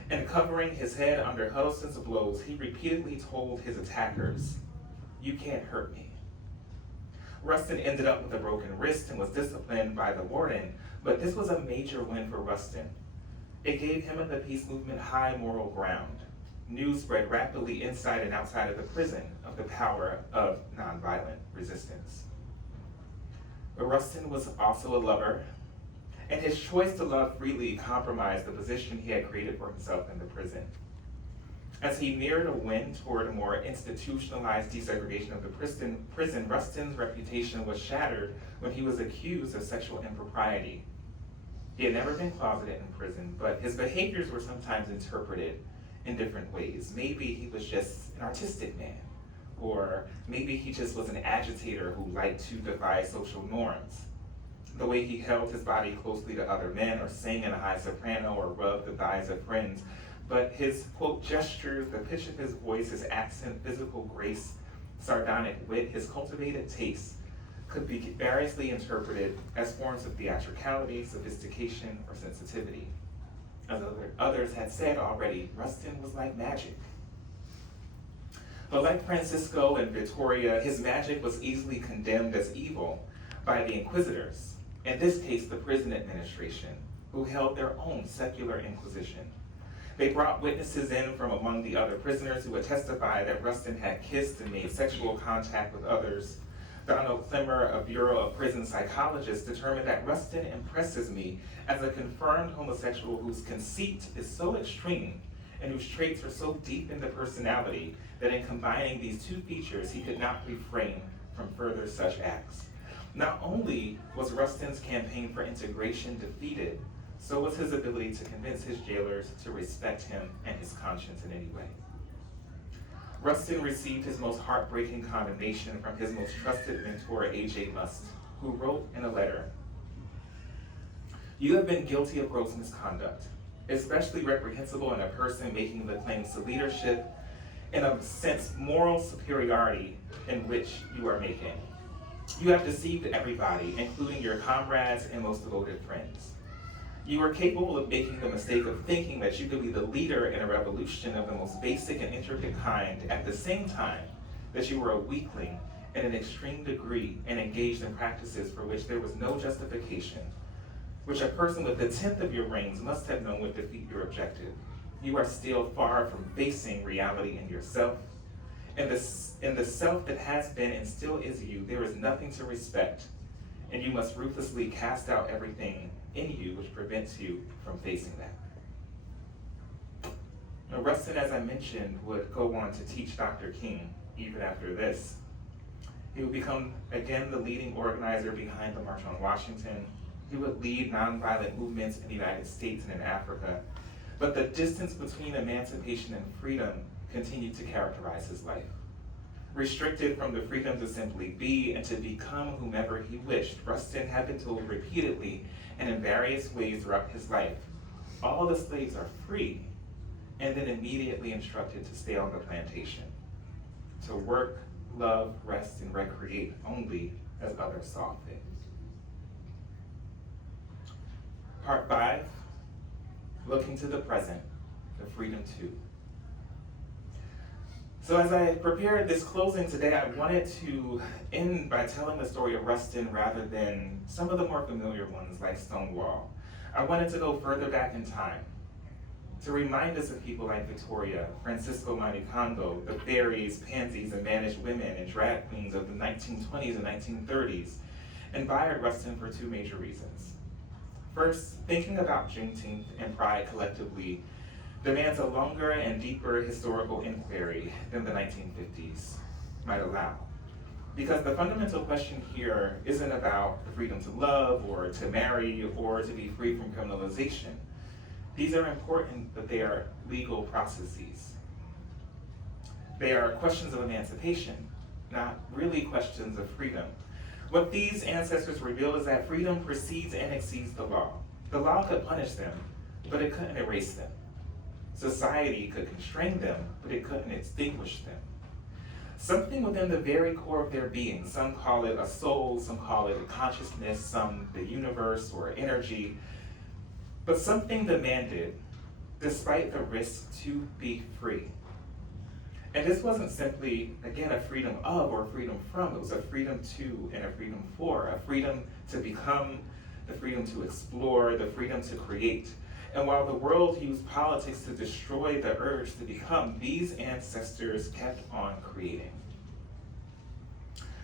And covering his head under Huddleston's blows, he repeatedly told his attackers, "You can't hurt me." Rustin ended up with a broken wrist and was disciplined by the warden, but this was a major win for Rustin. It gave him and the peace movement high moral ground. News spread rapidly inside and outside of the prison of the power of nonviolent resistance. But Rustin was also a lover, and his choice to love freely compromised the position he had created for himself in the prison. As he neared a win toward a more institutionalized desegregation of the prison, Rustin's reputation was shattered when he was accused of sexual impropriety. He had never been closeted in prison, but his behaviors were sometimes interpreted in different ways. Maybe he was just an artistic man, or maybe he just was an agitator who liked to defy social norms. The way he held his body closely to other men, or sang in a high soprano, or rubbed the thighs of friends. But his, quote, gestures, the pitch of his voice, his accent, physical grace, sardonic wit, his cultivated taste could be variously interpreted as forms of theatricality, sophistication, or sensitivity. As others had said already, Rustin was like magic. But like Francisco and Victoria, his magic was easily condemned as evil by the inquisitors, in this case the prison administration, who held their own secular inquisition. They brought witnesses in from among the other prisoners who would testify that Rustin had kissed and made sexual contact with others. Donald Clemmer, a Bureau of Prison psychologist, determined that Rustin impresses me as a confirmed homosexual whose conceit is so extreme and whose traits are so deep in the personality that in combining these two features, he could not refrain from further such acts. Not only was Rustin's campaign for integration defeated, so was his ability to convince his jailers to respect him and his conscience in any way. Rustin received his most heartbreaking condemnation from his most trusted mentor, A.J. Must, who wrote in a letter, "You have been guilty of gross misconduct, especially reprehensible in a person making the claims to leadership, in a sense moral superiority in which you are making. You have deceived everybody, including your comrades and most devoted friends. You are capable of making the mistake of thinking that you could be the leader in a revolution of the most basic and intricate kind at the same time that you were a weakling in an extreme degree and engaged in practices for which there was no justification, which a person with the 10th of your brains must have known would defeat your objective. You are still far from facing reality in yourself. In the self that has been and still is you, there is nothing to respect, and you must ruthlessly cast out everything in you which prevents you from facing that." Now, Rustin, as I mentioned, would go on to teach Dr. King even after this. He would become, again, the leading organizer behind the March on Washington. He would lead nonviolent movements in the United States and in Africa. But the distance between emancipation and freedom continued to characterize his life. Restricted from the freedom to simply be and to become whomever he wished, Rustin had been told repeatedly and in various ways throughout his life, all the slaves are free, and then immediately instructed to stay on the plantation, to work, love, rest, and recreate only as others saw fit. Part 5, looking to the present, the freedom to. So as I prepared this closing today, I wanted to end by telling the story of Rustin rather than some of the more familiar ones like Stonewall. I wanted to go further back in time to remind us of people like Victoria, Francisco Maricondo, the fairies, pansies, and managed women and drag queens of the 1920s and 1930s, inspired Rustin for two major reasons. First, thinking about Juneteenth and Pride collectively demands a longer and deeper historical inquiry than the 1950s might allow. Because the fundamental question here isn't about the freedom to love or to marry or to be free from criminalization. These are important, but they are legal processes. They are questions of emancipation, not really questions of freedom. What these ancestors reveal is that freedom precedes and exceeds the law. The law could punish them, but it couldn't erase them. Society could constrain them, but it couldn't extinguish them. Something within the very core of their being, some call it a soul, some call it a consciousness, some the universe or energy, but something demanded, despite the risk, to be free. And this wasn't simply, again, a freedom of or freedom from, it was a freedom to and a freedom for, a freedom to become, the freedom to explore, the freedom to create. And while the world used politics to destroy the urge to become, these ancestors kept on creating.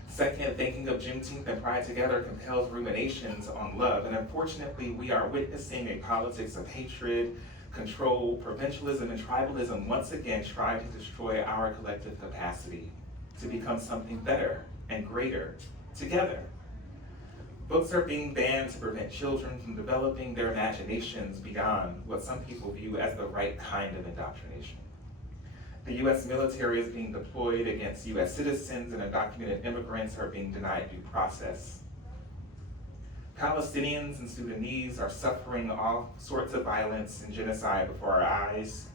Second, thinking of Juneteenth and Pride together compels ruminations on love. And unfortunately, we are witnessing a politics of hatred, control, provincialism, and tribalism once again try to destroy our collective capacity to become something better and greater together. Books are being banned to prevent children from developing their imaginations beyond what some people view as the right kind of indoctrination. The US military is being deployed against US citizens, and undocumented immigrants are being denied due process. Palestinians and Sudanese are suffering all sorts of violence and genocide before our eyes.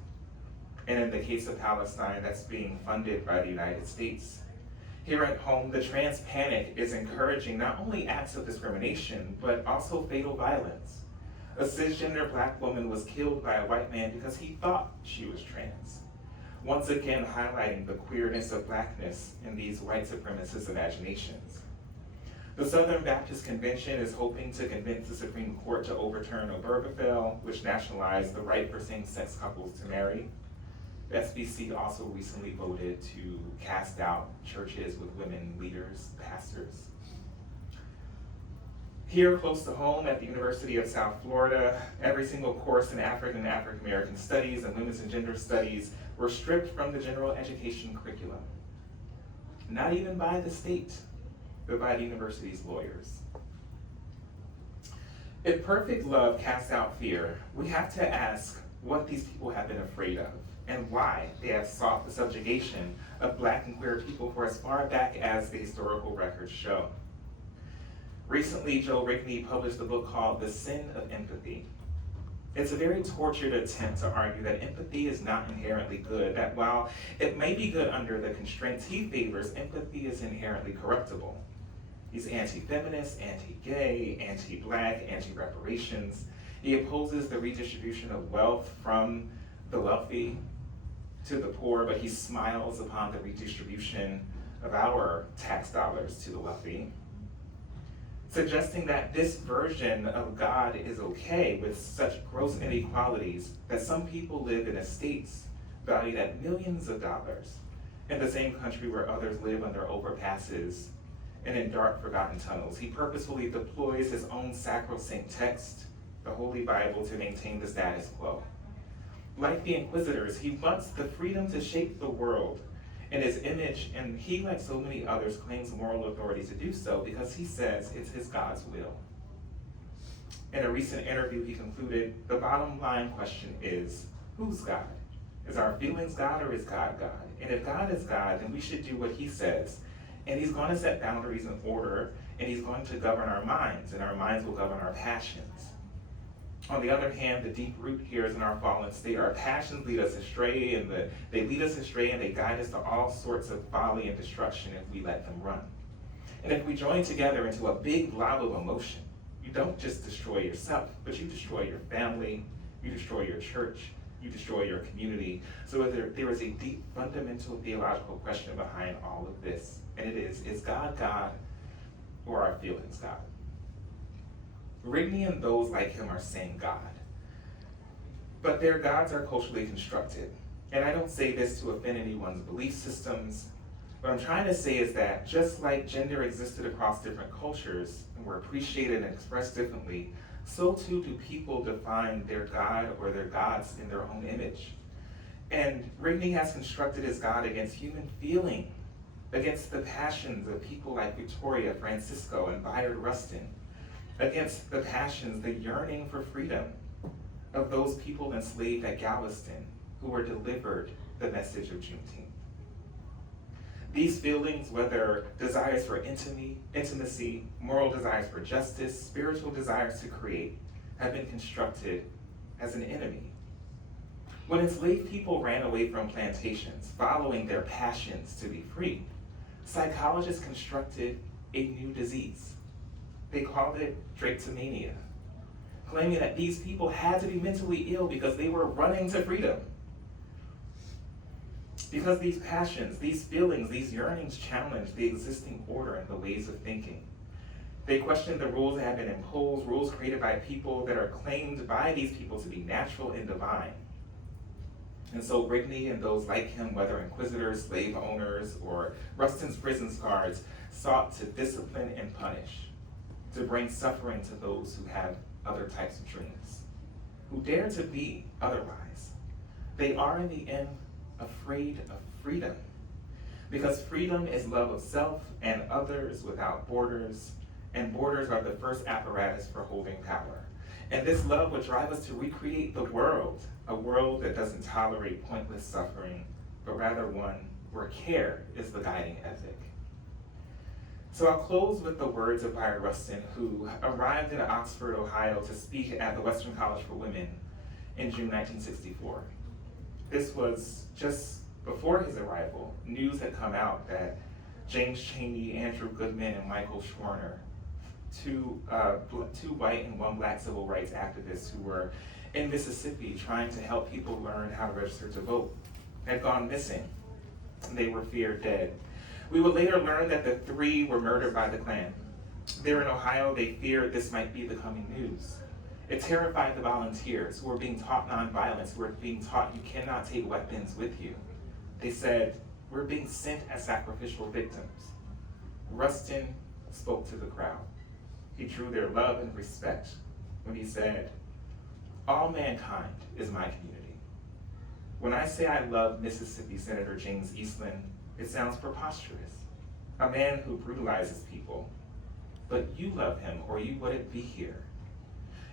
And in the case of Palestine, that's being funded by the United States. Here at home, the trans panic is encouraging not only acts of discrimination, but also fatal violence. A cisgender Black woman was killed by a white man because he thought she was trans. Once again, highlighting the queerness of Blackness in these white supremacist imaginations. The Southern Baptist Convention is hoping to convince the Supreme Court to overturn Obergefell, which nationalized the right for same-sex couples to marry. The SBC also recently voted to cast out churches with women leaders, pastors. Here close to home at the University of South Florida, every single course in African and African American studies and women's and gender studies were stripped from the general education curriculum. Not even by the state, but by the university's lawyers. If perfect love casts out fear, we have to ask what these people have been afraid of and why they have sought the subjugation of Black and queer people for as far back as the historical records show. Recently, Joe Rigney published a book called The Sin of Empathy. It's a very tortured attempt to argue that empathy is not inherently good, that while it may be good under the constraints he favors, empathy is inherently corruptible. He's anti-feminist, anti-gay, anti-Black, anti-reparations. He opposes the redistribution of wealth from the wealthy to the poor, but he smiles upon the redistribution of our tax dollars to the wealthy, suggesting that this version of God is okay with such gross inequalities that some people live in estates valued at millions of dollars in the same country where others live under overpasses and in dark, forgotten tunnels. He purposefully deploys his own sacrosanct text, the Holy Bible, to maintain the status quo. Like the Inquisitors, he wants the freedom to shape the world in his image, and he, like so many others, claims moral authority to do so because he says it's his God's will. In a recent interview, he concluded, the bottom line question is, who's God? Is our feelings God or is God God? And if God is God, then we should do what he says. And he's going to set boundaries and order, and he's going to govern our minds, and our minds will govern our passions. On the other hand, the deep root here is in our fallen state. Our passions lead us astray, and they lead us astray, and they guide us to all sorts of folly and destruction if we let them run. And if we join together into a big blob of emotion, you don't just destroy yourself, but you destroy your family, you destroy your church, you destroy your community. So there is a deep fundamental theological question behind all of this, and it is God God or our feelings God? Rigney and those like him are saying God, but their gods are culturally constructed. And I don't say this to offend anyone's belief systems. What I'm trying to say is that just like gender existed across different cultures and were appreciated and expressed differently, so too do people define their God or their gods in their own image. And Rigney has constructed his God against human feeling against the passions of people like Victoria, Francisco, and Bayard Rustin, against the passions, the yearning for freedom of those people enslaved at Galveston who were delivered the message of Juneteenth. These feelings, whether desires for intimacy, moral desires for justice, spiritual desires to create, have been constructed as an enemy. When enslaved people ran away from plantations, following their passions to be free, psychologists constructed a new disease. They called it drapetomania, claiming that these people had to be mentally ill because they were running to freedom. Because these passions, these feelings, these yearnings challenge the existing order and the ways of thinking. They question the rules that have been imposed, rules created by people that are claimed by these people to be natural and divine. And so Rigney and those like him, whether inquisitors, slave owners, or Rustin's prison guards, sought to discipline and punish, to bring suffering to those who have other types of dreams, who dare to be otherwise. They are in the end afraid of freedom, because freedom is love of self and others without borders, and borders are the first apparatus for holding power. And this love would drive us to recreate the world, a world that doesn't tolerate pointless suffering, but rather one where care is the guiding ethic. So I'll close with the words of Bayard Rustin, who arrived in Oxford, Ohio to speak at the Western College for Women in June 1964. This was just before his arrival. News had come out that James Chaney, Andrew Goodman, and Michael Schwerner, two white and one black civil rights activists who were in Mississippi trying to help people learn how to register to vote, had gone missing. They were feared dead. We would later learn that the three were murdered by the Klan. There in Ohio, they feared this might be the coming news. It terrified the volunteers who were being taught nonviolence, who were being taught you cannot take weapons with you. They said, we're being sent as sacrificial victims. Rustin spoke to the crowd. He drew their love and respect when he said, all mankind is my community. When I say I love Mississippi Senator James Eastland, it sounds preposterous. A man who brutalizes people. But you love him or you wouldn't be here.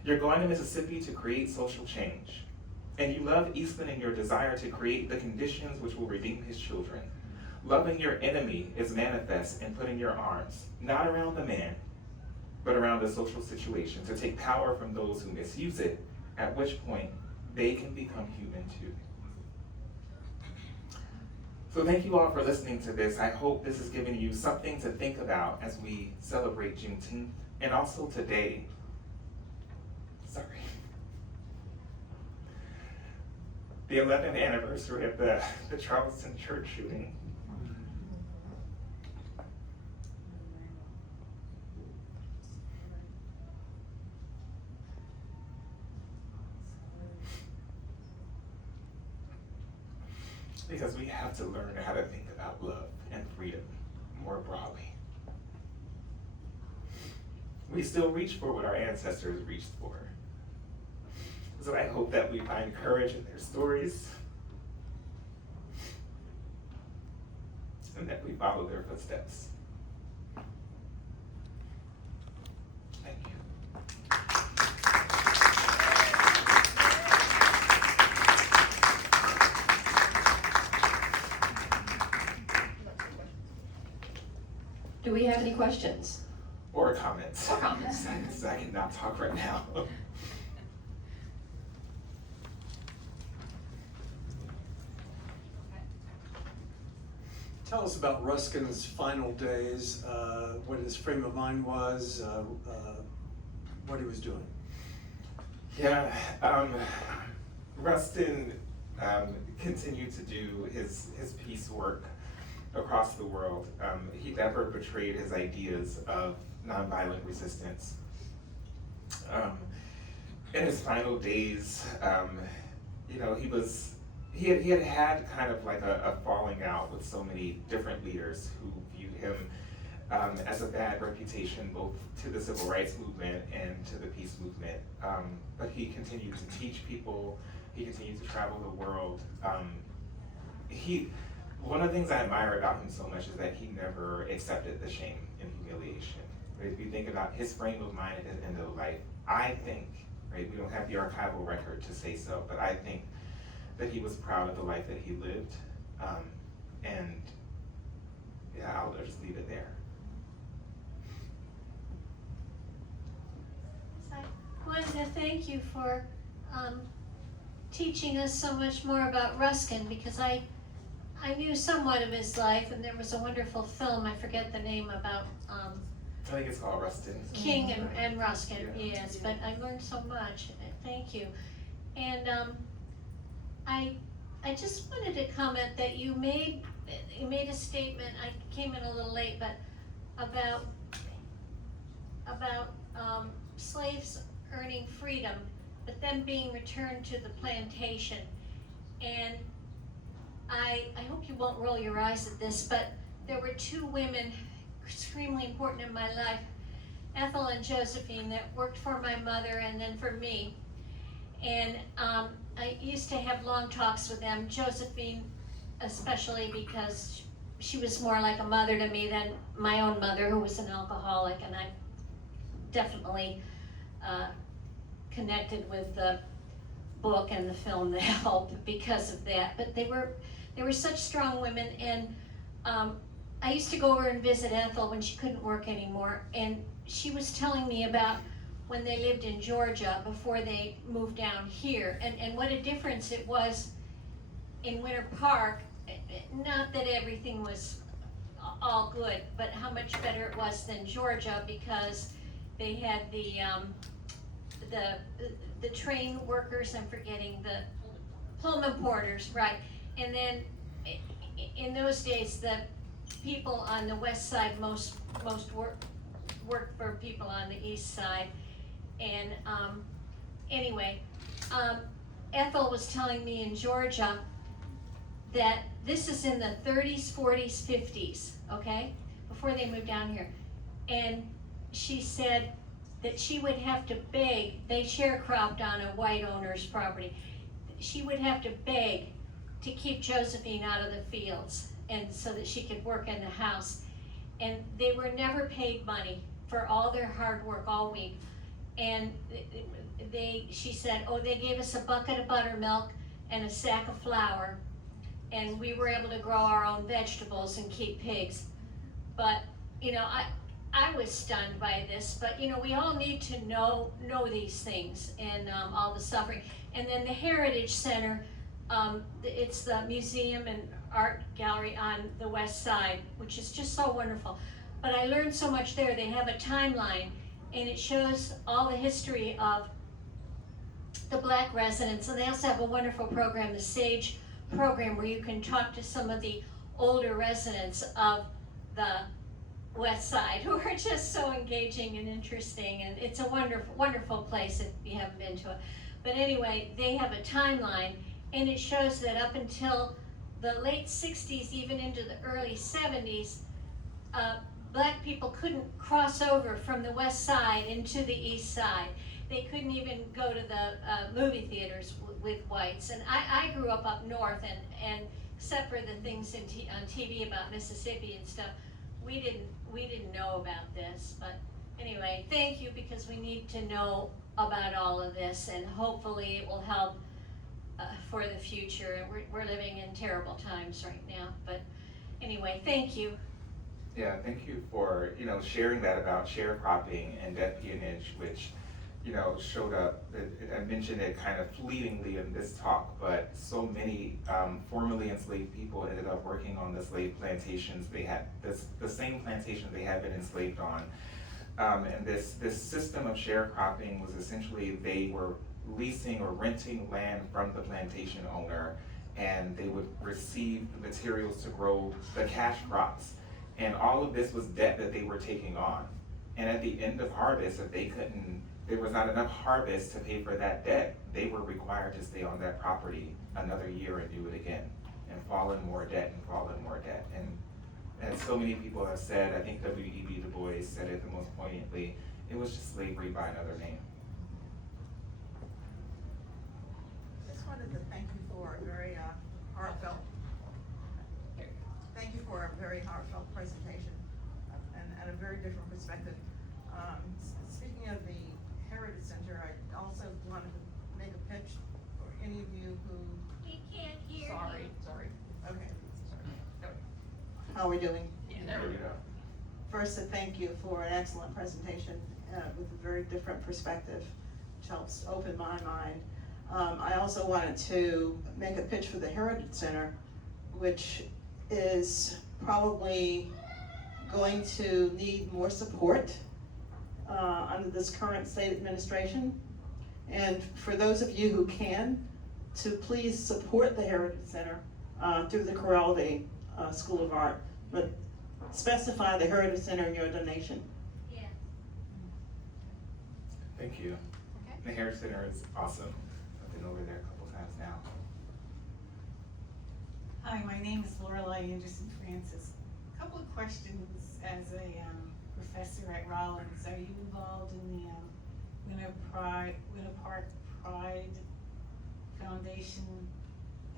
You're going to Mississippi to create social change. And you love Eastland in your desire to create the conditions which will redeem his children. Loving your enemy is manifest in putting your arms, not around the man, but around the social situation, to take power from those who misuse it, at which point they can become human too. So thank you all for listening to this. I hope this has given you something to think about as we celebrate Juneteenth, and also today, the 11th anniversary of the Charleston church shooting. Because we have to learn how to think about love and freedom more broadly. We still reach for what our ancestors reached for. So I hope that we find courage in their stories and that we follow their footsteps. Thank you. Do we have any questions? Or comments. Or comments. I cannot talk right now. Tell us about Ruskin's final days, what his frame of mind was, what he was doing. Yeah, Rustin continued to do his peace work across the world. He never betrayed his ideas of nonviolent resistance. In his final days, he had kind of like a falling out with so many different leaders who viewed him as a bad reputation, both to the civil rights movement and to the peace movement. But he continued to teach people. He continued to travel the world. one of the things I admire about him so much is that he never accepted the shame and humiliation. Right? If you think about his frame of mind at his end of life, I think, right, we don't have the archival record to say so, but I think that he was proud of the life that he lived. And yeah, I'll just leave it there. I wanted to thank you for teaching us so much more about Ruskin, because I knew somewhat of his life, and there was a wonderful film, I forget the name, about I think it's called Rustin. King and Ruskin, Yeah. yes, but I learned so much, thank you. And I just wanted to comment that you made a statement, I came in a little late, but about slaves earning freedom, but then being returned to the plantation. And I hope you won't roll your eyes at this, but there were two women extremely important in my life, Ethel and Josephine, that worked for my mother and then for me. And I used to have long talks with them, Josephine especially, because she was more like a mother to me than my own mother, who was an alcoholic, and I definitely connected with the book and the film that helped because of that. But they were such strong women, and I used to go over and visit Ethel when she couldn't work anymore, and she was telling me about when they lived in Georgia before they moved down here, and what a difference it was in Winter Park. Not that everything was all good, but how much better it was than Georgia, because they had the train workers, I'm forgetting, the Pullman porters, right? And then in those days, the people on the west side most worked for people on the east side. And anyway, Ethel was telling me in Georgia that this is in the 30s, 40s, 50s, okay? Before they moved down here. And she said that she would have to beg, they sharecropped on a white owner's property. She would have to beg to keep Josephine out of the fields, and so that she could work in the house. And they were never paid money for all their hard work all week. And she said, oh, they gave us a bucket of buttermilk and a sack of flour, and we were able to grow our own vegetables and keep pigs. But, you know, I was stunned by this, but, you know, we all need to know these things and all the suffering. And then the Heritage Center, it's the museum and art gallery on the west side, which is just so wonderful. But I learned so much there. They have a timeline, and it shows all the history of the Black residents. And they also have a wonderful program, the SAGE program, where you can talk to some of the older residents of the west side who are just so engaging and interesting. And it's a wonderful, wonderful place if you haven't been to it. But anyway, they have a timeline, and it shows that up until the late 60s, even into the early 70s, Black people couldn't cross over from the west side into the east side. They couldn't even go to the movie theaters with whites. And I grew up north, and except for the things on TV about Mississippi and stuff, we didn't know about this. But anyway, thank you, because we need to know about all of this, and hopefully it will help for the future. We're living in terrible times right now, but anyway, thank you. Yeah, thank you for, sharing that about sharecropping and debt peonage, which, showed up. I mentioned it kind of fleetingly in this talk, but so many formerly enslaved people ended up working on the slave plantations. They had the same plantations they had been enslaved on. And this system of sharecropping was essentially, they were leasing or renting land from the plantation owner, and they would receive the materials to grow the cash crops. And all of this was debt that they were taking on. And at the end of harvest, if there was not enough harvest to pay for that debt, they were required to stay on that property another year and do it again, and fall in more debt and fall in more debt. And as so many people have said, I think W.E.B. Du Bois said it the most poignantly, it was just slavery by another name. Just wanted to thank you for a very heartfelt different perspective. Speaking of the Heritage Center, I also wanted to make a pitch for any of you who, We can't hear you. sorry, okay, sorry. How are we doing? There we go. First, to thank you for an excellent presentation with a very different perspective, which helps open my mind. I also wanted to make a pitch for the Heritage Center, which is probably going to need more support under this current state administration. And for those of you who can, to please support the Heritage Center through the Corralde School of Art, but specify the Heritage Center in your donation. Yeah. Thank you. Okay. The Hair Center is awesome. I've been over there a couple times now. Hi, my name is Lorelei Anderson Francis. Couple of questions as a professor at Rollins. Are you involved in the Winter Park Pride Foundation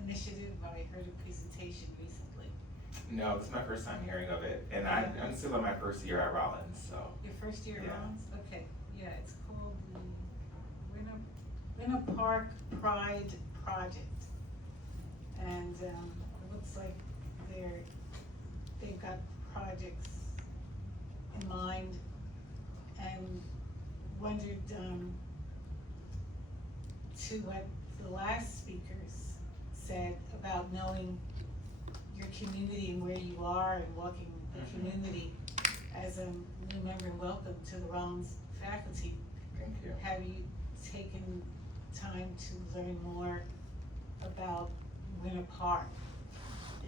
initiative? I heard a presentation recently. No, this is my first time hearing of it, and I'm still in my first year at Rollins, so. Your first year at Yeah. Rollins? Okay, yeah, it's called the Winter Park Pride Project. And it looks like they've got projects in mind, and wondered to what the last speakers said about knowing your community and where you are and walking the community. As a new member, and welcome to the Rollins faculty. Thank you. Have you taken time to learn more about Winter Park?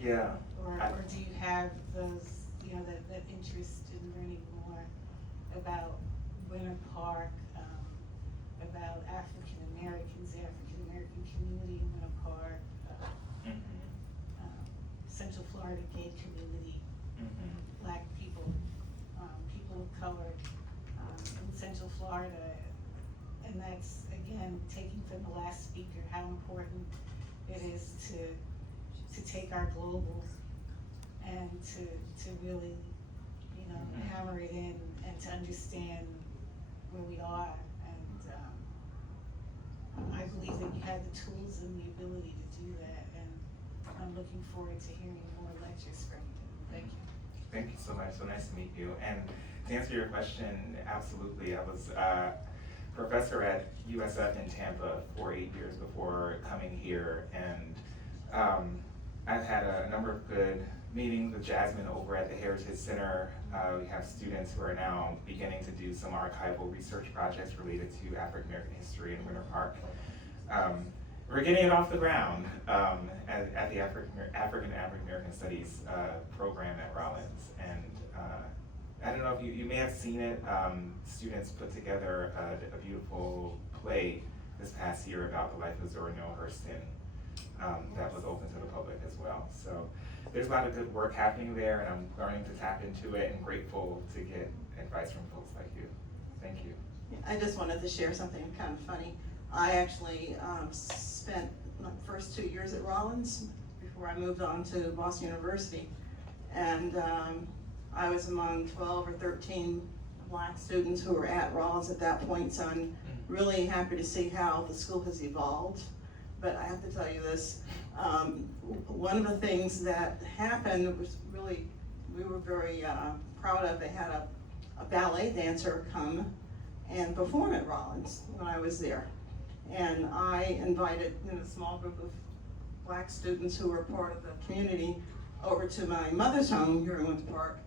Yeah. Or do you have those, that interest in learning more about Winter Park, about African American community in Winter Park, Central Florida gay community, Black people, people of color in Central Florida. And that's, again, taking from the last speaker, how important it is to take our global and to really, hammer it in and to understand where we are. And I believe that you have the tools and the ability to do that, and I'm looking forward to hearing more lectures from you. Thank you. Thank you so much. So nice to meet you. And to answer your question, absolutely. I was a professor at USF in Tampa for 8 years before coming here, and I've had a number of good meetings with Jasmine over at the Heritage Center. We have students who are now beginning to do some archival research projects related to African American history in Winter Park. We're getting it off the ground at the African American Studies program at Rollins. And I don't know if you may have seen it. Students put together a beautiful play this past year about the life of Zora Neale Hurston that was open to the public as well. So there's a lot of good work happening there, and I'm learning to tap into it and grateful to get advice from folks like you. Thank you. I just wanted to share something kind of funny. I actually spent my first 2 years at Rollins before I moved on to Boston University. And I was among 12 or 13 Black students who were at Rollins at that point, so I'm really happy to see how the school has evolved. But I have to tell you this, one of the things that happened was really, we were very proud of. They had a ballet dancer come and perform at Rollins when I was there. And I invited a small group of Black students who were part of the community over to my mother's home here in Winter Park,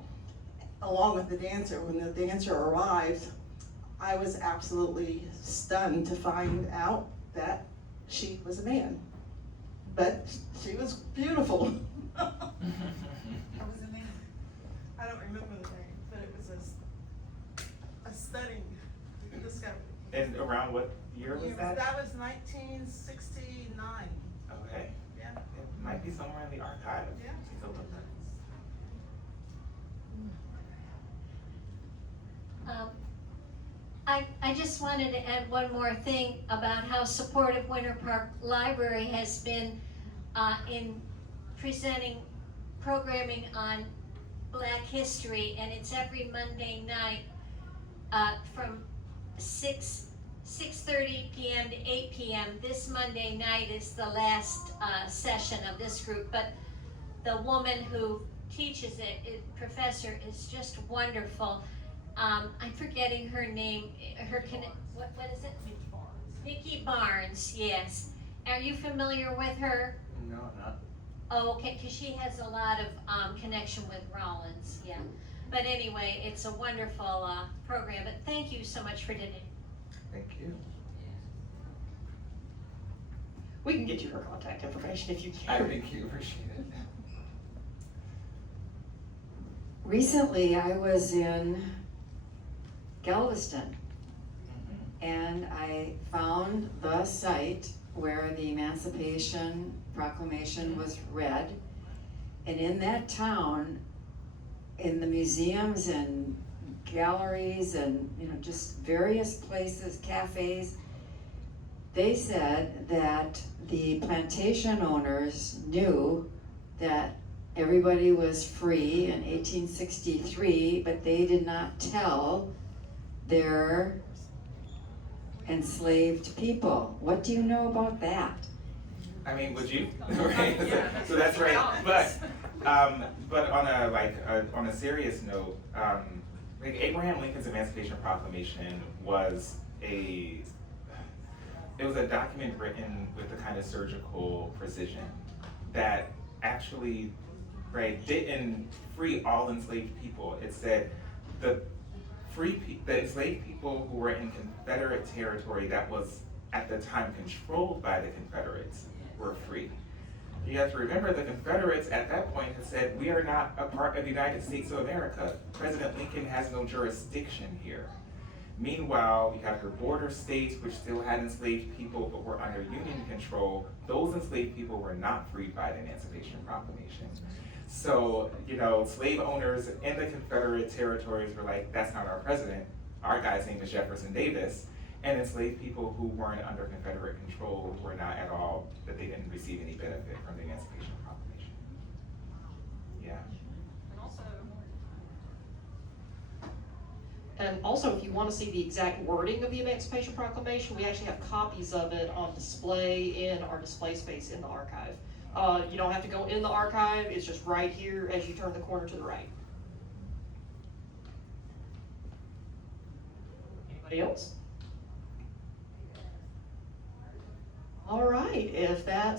along with the dancer. When the dancer arrived, I was absolutely stunned to find out that she was a man. But she was beautiful. What was the name? I don't remember the name, but it was a stunning discovery. And around what year was that? That was 1969. Okay. Yeah. It might be somewhere in the archive. Yeah. Take a look. I just wanted to add one more thing about how supportive Winter Park Library has been in presenting programming on Black history, and it's every Monday night, from 6:30 p.m. to 8 p.m. This Monday night is the last session of this group, but the woman who teaches it, professor, is just wonderful. I'm forgetting her name. What is it? Nikki Barnes. Yes. Are you familiar with her? No, I'm not. Oh, okay, because she has a lot of connection with Rollins. Yeah. But anyway, it's a wonderful program. But thank you so much for today. Thank you. We can get you her contact information if you I can. think you appreciate it. Recently, I was in Galveston, and I found the site where the Emancipation Proclamation was read. And in that town, in the museums and galleries and, just various places, cafes, they said that the plantation owners knew that everybody was free in 1863, but they did not tell their enslaved people. What do you know about that? I mean, would you? Right? So that's right. But on a serious note, Abraham Lincoln's Emancipation Proclamation was a document written with the kind of surgical precision that actually, didn't free all enslaved people. It said the enslaved people who were in Confederate territory that was at the time controlled by the Confederates were free. You have to remember the Confederates at that point had said, we are not a part of the United States of America. President Lincoln has no jurisdiction here. Meanwhile, you have your border states which still had enslaved people but were under Union control. Those enslaved people were not freed by the Emancipation Proclamation. So, slave owners in the Confederate territories were like, that's not our president. Our guy's name is Jefferson Davis. And enslaved people who weren't under Confederate control were not at all, that they didn't receive any benefit from the Emancipation Proclamation. Yeah. And also, if you want to see the exact wording of the Emancipation Proclamation, we actually have copies of it on display in our display space in the archive. You don't have to go in the archive, it's just right here as you turn the corner to the right. Anybody else? All right, if that's